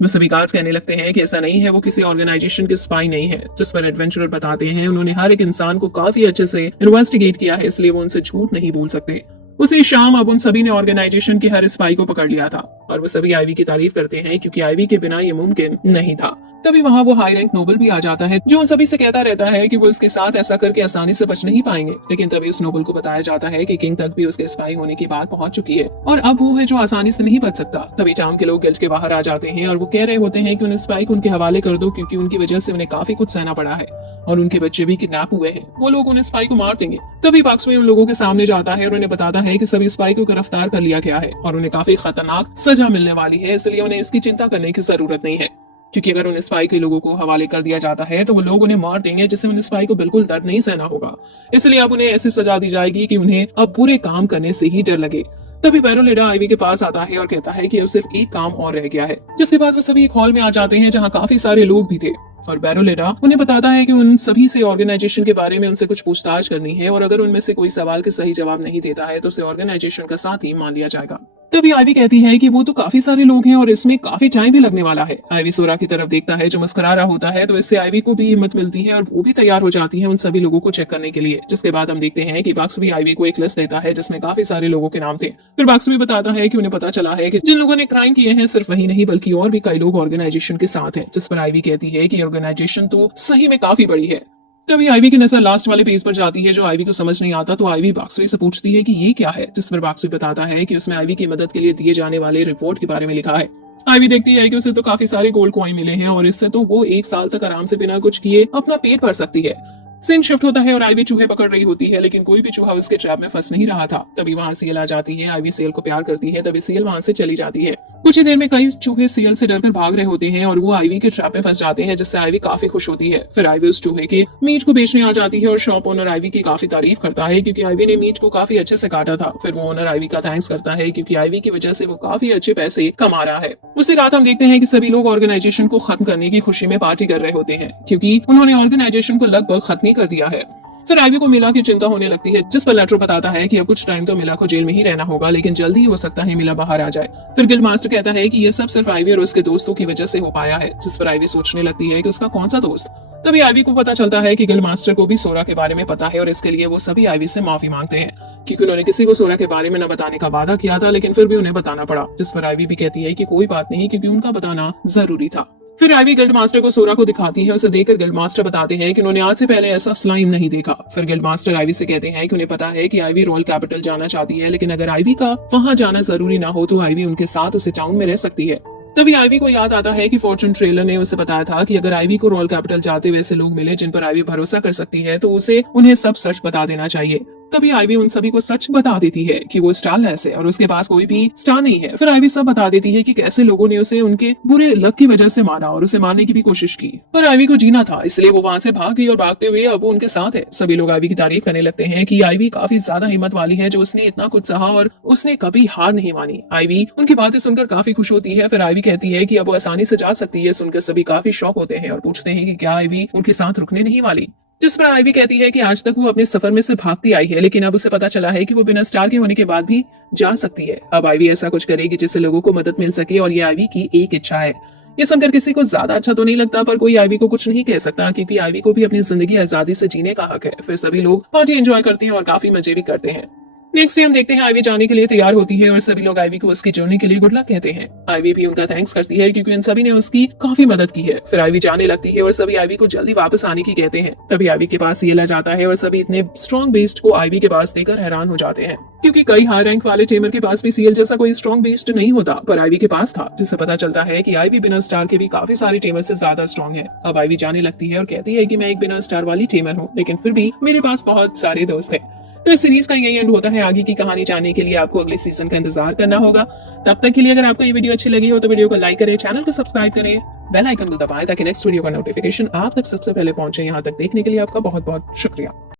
वो सभी गार्ड्स कहने लगते हैं कि ऐसा नहीं है, वो किसी ऑर्गेनाइजेशन के स्पाई नहीं है। जिस पर एडवेंचरर बताते हैं उन्होंने हर एक इंसान को काफी अच्छे से इन्वेस्टिगेट किया है, इसलिए वो उनसे झूठ नहीं बोल सकते। उसी शाम अब उन सभी ने ऑर्गेनाइजेशन के हर स्पाई को पकड़ लिया था और वो सभी आईवी की तारीफ करते हैं क्योंकि आईवी के बिना ये मुमकिन नहीं था। तभी वहाँ वो हाई रैंक नोबल भी आ जाता है जो उन सभी से कहता रहता है कि वो इसके साथ ऐसा करके आसानी से बच नहीं पाएंगे। लेकिन तभी उस नोबल को बताया जाता है कि किंग तक भी उसके स्पाई होने की बात पहुंच चुकी है और अब वो है जो आसानी से नहीं बच सकता। तभी टाउन के लोग गिल्ड के बाहर आ जाते हैं और वो कह रहे होते हैं कि उन स्पाई को उनके हवाले कर दो क्योंकि उनकी वजह से उन्हें काफी कुछ सहना पड़ा है और उनके बच्चे भी किडनैप हुए हैं, वो लोग उन्हें स्पाई को मार देंगे। तभी बाक्सवी उन लोगों के सामने जाता है और उन्हें बताता है कि सभी स्पाई को गिरफ्तार कर लिया गया है और उन्हें काफी खतरनाक सजा मिलने वाली है, इसलिए उन्हें इसकी चिंता करने की जरूरत नहीं है। क्योंकि अगर उन स्पाई के लोगों को हवाले कर दिया जाता है तो वो लोग उन्हें मार देंगे, जिससे उन स्पाई को बिल्कुल दर्द नहीं सहना होगा। इसलिए अब उन्हें ऐसी सजा दी जाएगी कि उन्हें अब बुरे काम करने से ही डर लगे। तभी बैरोलेडा आईवी के पास आता है और कहता है कि अब सिर्फ एक काम और रह गया है, जिसके बाद वो सभी एक हॉल में आ जाते हैं जहाँ काफी सारे लोग भी थे और बैरोलेडा उन्हें बताता है कि उन सभी से ऑर्गेनाइजेशन के बारे में उनसे कुछ पूछताछ करनी है और अगर उनमें से कोई सवाल के सही जवाब नहीं देता है तो उसे ऑर्गेनाइजेशन का साथी मान लिया जाएगा। तभी आईवी कहती है कि वो तो काफी सारे लोग हैं और इसमें काफी टाइम भी लगने वाला है। आईवी सोरा की तरफ देखता है जो मुस्कुरा रहा होता है, तो इससे आईवी को भी हिम्मत मिलती है और वो भी तैयार हो जाती है उन सभी लोगों को चेक करने के लिए। जिसके बाद हम देखते हैं कि बाक्सवी आईवी को एक लिस्ट देता है जिसमें काफी सारे लोगों के नाम थे। फिर बाक्सवी बताता है कि उन्हें पता चला है कि जिन लोगों ने क्राइम किए हैं सिर्फ वही नहीं बल्कि और भी कई लोग ऑर्गेनाइजेशन के साथ हैं। जिस पर आईवी कहती है कि ऑर्गेनाइजेशन तो सही में काफी बड़ी है। तभी आईवी की नजर लास्ट वाले पेज पर जाती है जो आईवी को समझ नहीं आता, तो आईवी बाक्सवी से पूछती है कि ये क्या है, जिस पर बाक्सवी बताता है कि उसमें आईवी की मदद के लिए दिए जाने वाले रिपोर्ट के बारे में लिखा है। आईवी देखती है कि उसे तो काफी सारे गोल्ड कॉइन मिले हैं और इससे तो वो 1 साल तक आराम से बिना कुछ किए अपना पेट भर सकती है। सीन शिफ्ट होता है और आईवी चूहे पकड़ रही होती है, लेकिन कोई भी चूहा उसके ट्रैप में फंस नहीं रहा था। तभी वहां सीएल आ जाती है। आईवी सीएल को प्यार करती है, तभी सीएल वहां से चली जाती है। कुछ ही देर में कई चूहे सीएल से डरकर भाग रहे होते हैं और वो आईवी के ट्रैप में फंस जाते हैं, जिससे आईवी काफी खुश होती है। फिर आईवी उस चूहे के मीट को बेचने आ जाती है और शॉप ओनर आईवी की काफी तारीफ करता है क्योंकि आईवी ने मीट को काफी अच्छे से काटा था। फिर वो ओनर आईवी का थैंक्स करता है क्योंकि आईवी की वजह से वो काफी अच्छे पैसे कमा रहा है। उसी रात हम देखते हैं कि सभी लोग ऑर्गेनाइजेशन को खत्म करने की खुशी में पार्टी कर रहे होते हैं क्योंकि उन्होंने ऑर्गेनाइजेशन को लगभग खत्म ही कर दिया है। फिर आईवी को मिला की चिंता होने लगती है, जिस पर लेट्रो बताता है कि अब कुछ टाइम तो मिला को जेल में ही रहना होगा, लेकिन जल्दी ही हो सकता है मिला बाहर आ जाए। फिर गिल्ड मास्टर कहता है कि ये सब सिर्फ आईवी और उसके दोस्तों की वजह से हो पाया है, जिस पर आईवी सोचने लगती है कि उसका कौन सा दोस्त। तभी आईवी को पता चलता है कि गिल्ड मास्टर को भी सोरा के बारे में पता है और इसके लिए वो सभी आईवी से माफी मांगते हैं क्योंकि उन्होंने किसी को सोरा के बारे में न बताने का वादा किया था, लेकिन फिर भी उन्हें बताना पड़ा। जिस पर आईवी भी कहती है कि कोई बात नहीं क्योंकि उनका बताना जरूरी था। फिर आईवी गिल्ड मास्टर को सोरा को दिखाती है। उसे देखकर गिल्ड मास्टर बताते हैं कि उन्होंने आज से पहले ऐसा स्लाइम नहीं देखा। फिर गिल्ड मास्टर आईवी से कहते हैं कि उन्हें पता है कि आईवी रॉयल कैपिटल जाना चाहती है, लेकिन अगर आईवी का वहां जाना जरूरी ना हो तो आईवी उनके साथ उसे टाउन में रह सकती है। तभी आईवी को याद आता है कि फॉर्चून ट्रेलर ने उसे बताया था कि अगर आईवी को रॉयल कैपिटल जाते हुए ऐसे लोग मिले जिन पर आईवी भरोसा कर सकती है तो उसे उन्हें सब सच बता देना चाहिए। तभी आईवी उन सभी को सच बता देती है कि वो स्टारलेस है और उसके पास कोई भी स्टार नहीं है। फिर आईवी सब बता देती है कि कैसे लोगों ने उसे उनके बुरे लक की वजह से मारा और उसे मारने की भी कोशिश की, पर आईवी को जीना था इसलिए वो वहां से भाग गई और भागते हुए अब वो उनके साथ है। सभी लोग आईवी की तारीफ करने लगते हैं कि आईवी काफी ज्यादा हिम्मत वाली है जो उसने इतना कुछ सहा और उसने कभी हार नहीं मानी। आईवी उनकी बातें सुनकर काफी खुश होती है। फिर आईवी कहती है कि अब वो आसानी से जा सकती है। सुनकर सभी काफी शॉक होते हैं और पूछते हैं कि क्या आईवी उनके साथ रुकने नहीं वाली। जिस पर आईवी कहती है कि आज तक वो अपने सफर में से भागती आई है, लेकिन अब उसे पता चला है कि वो बिना स्टार के होने के बाद भी जा सकती है। अब आईवी ऐसा कुछ करेगी जिससे लोगों को मदद मिल सके और ये आईवी की एक इच्छा है। ये सुनकर किसी को ज्यादा अच्छा तो नहीं लगता, पर कोई आईवी को कुछ नहीं कह सकता क्योंकि आईवी को भी अपनी जिंदगी आजादी से जीने का हक है। फिर सभी लोग पार्टी एंजॉय करते हैं और काफी मजे भी करते हैं। नेक्स्ट डे हम देखते हैं आईवी जाने के लिए तैयार होती है और सभी लोग आईवी को उसकी जर्नी के लिए गुड लक कहते हैं। आईवी भी उनका थैंक्स करती है क्योंकि उन सभी ने उसकी काफी मदद की है। फिर आईवी जाने लगती है और सभी आईवी को जल्दी वापस आने की कहते हैं। तभी आईवी के पास सीएल आ जाता है और सभी इतने स्ट्रॉन्ग बीस्ट को आईवी के पास देखकर हैरान हो जाते हैं क्योंकि कई हाई रैंक वाले टेमर के पास भी सीएल जैसा कोई स्ट्रॉन्ग बीस्ट नहीं होता, पर आईवी के पास था, जिससे पता चलता है कि आईवी बिना स्टार के भी काफी सारे टेमर से ज्यादा स्ट्रॉन्ग है। अब आईवी जाने लगती है और कहती है कि मैं एक बिना स्टार वाली टेमर हूँ, लेकिन फिर भी मेरे पास बहुत सारे दोस्त हैं। तो इस सीरीज का यही एंड होता है। आगे की कहानी जानने के लिए आपको अगले सीजन का इंतजार करना होगा। तब तक के लिए अगर आपको ये वीडियो अच्छी लगी हो तो वीडियो को लाइक करें, चैनल को सब्सक्राइब करें, बेल आइकन को दबाएं ताकि नेक्स्ट वीडियो का नोटिफिकेशन आप तक सबसे पहले पहुंचे। यहाँ तक देखने के लिए आपका बहुत बहुत शुक्रिया।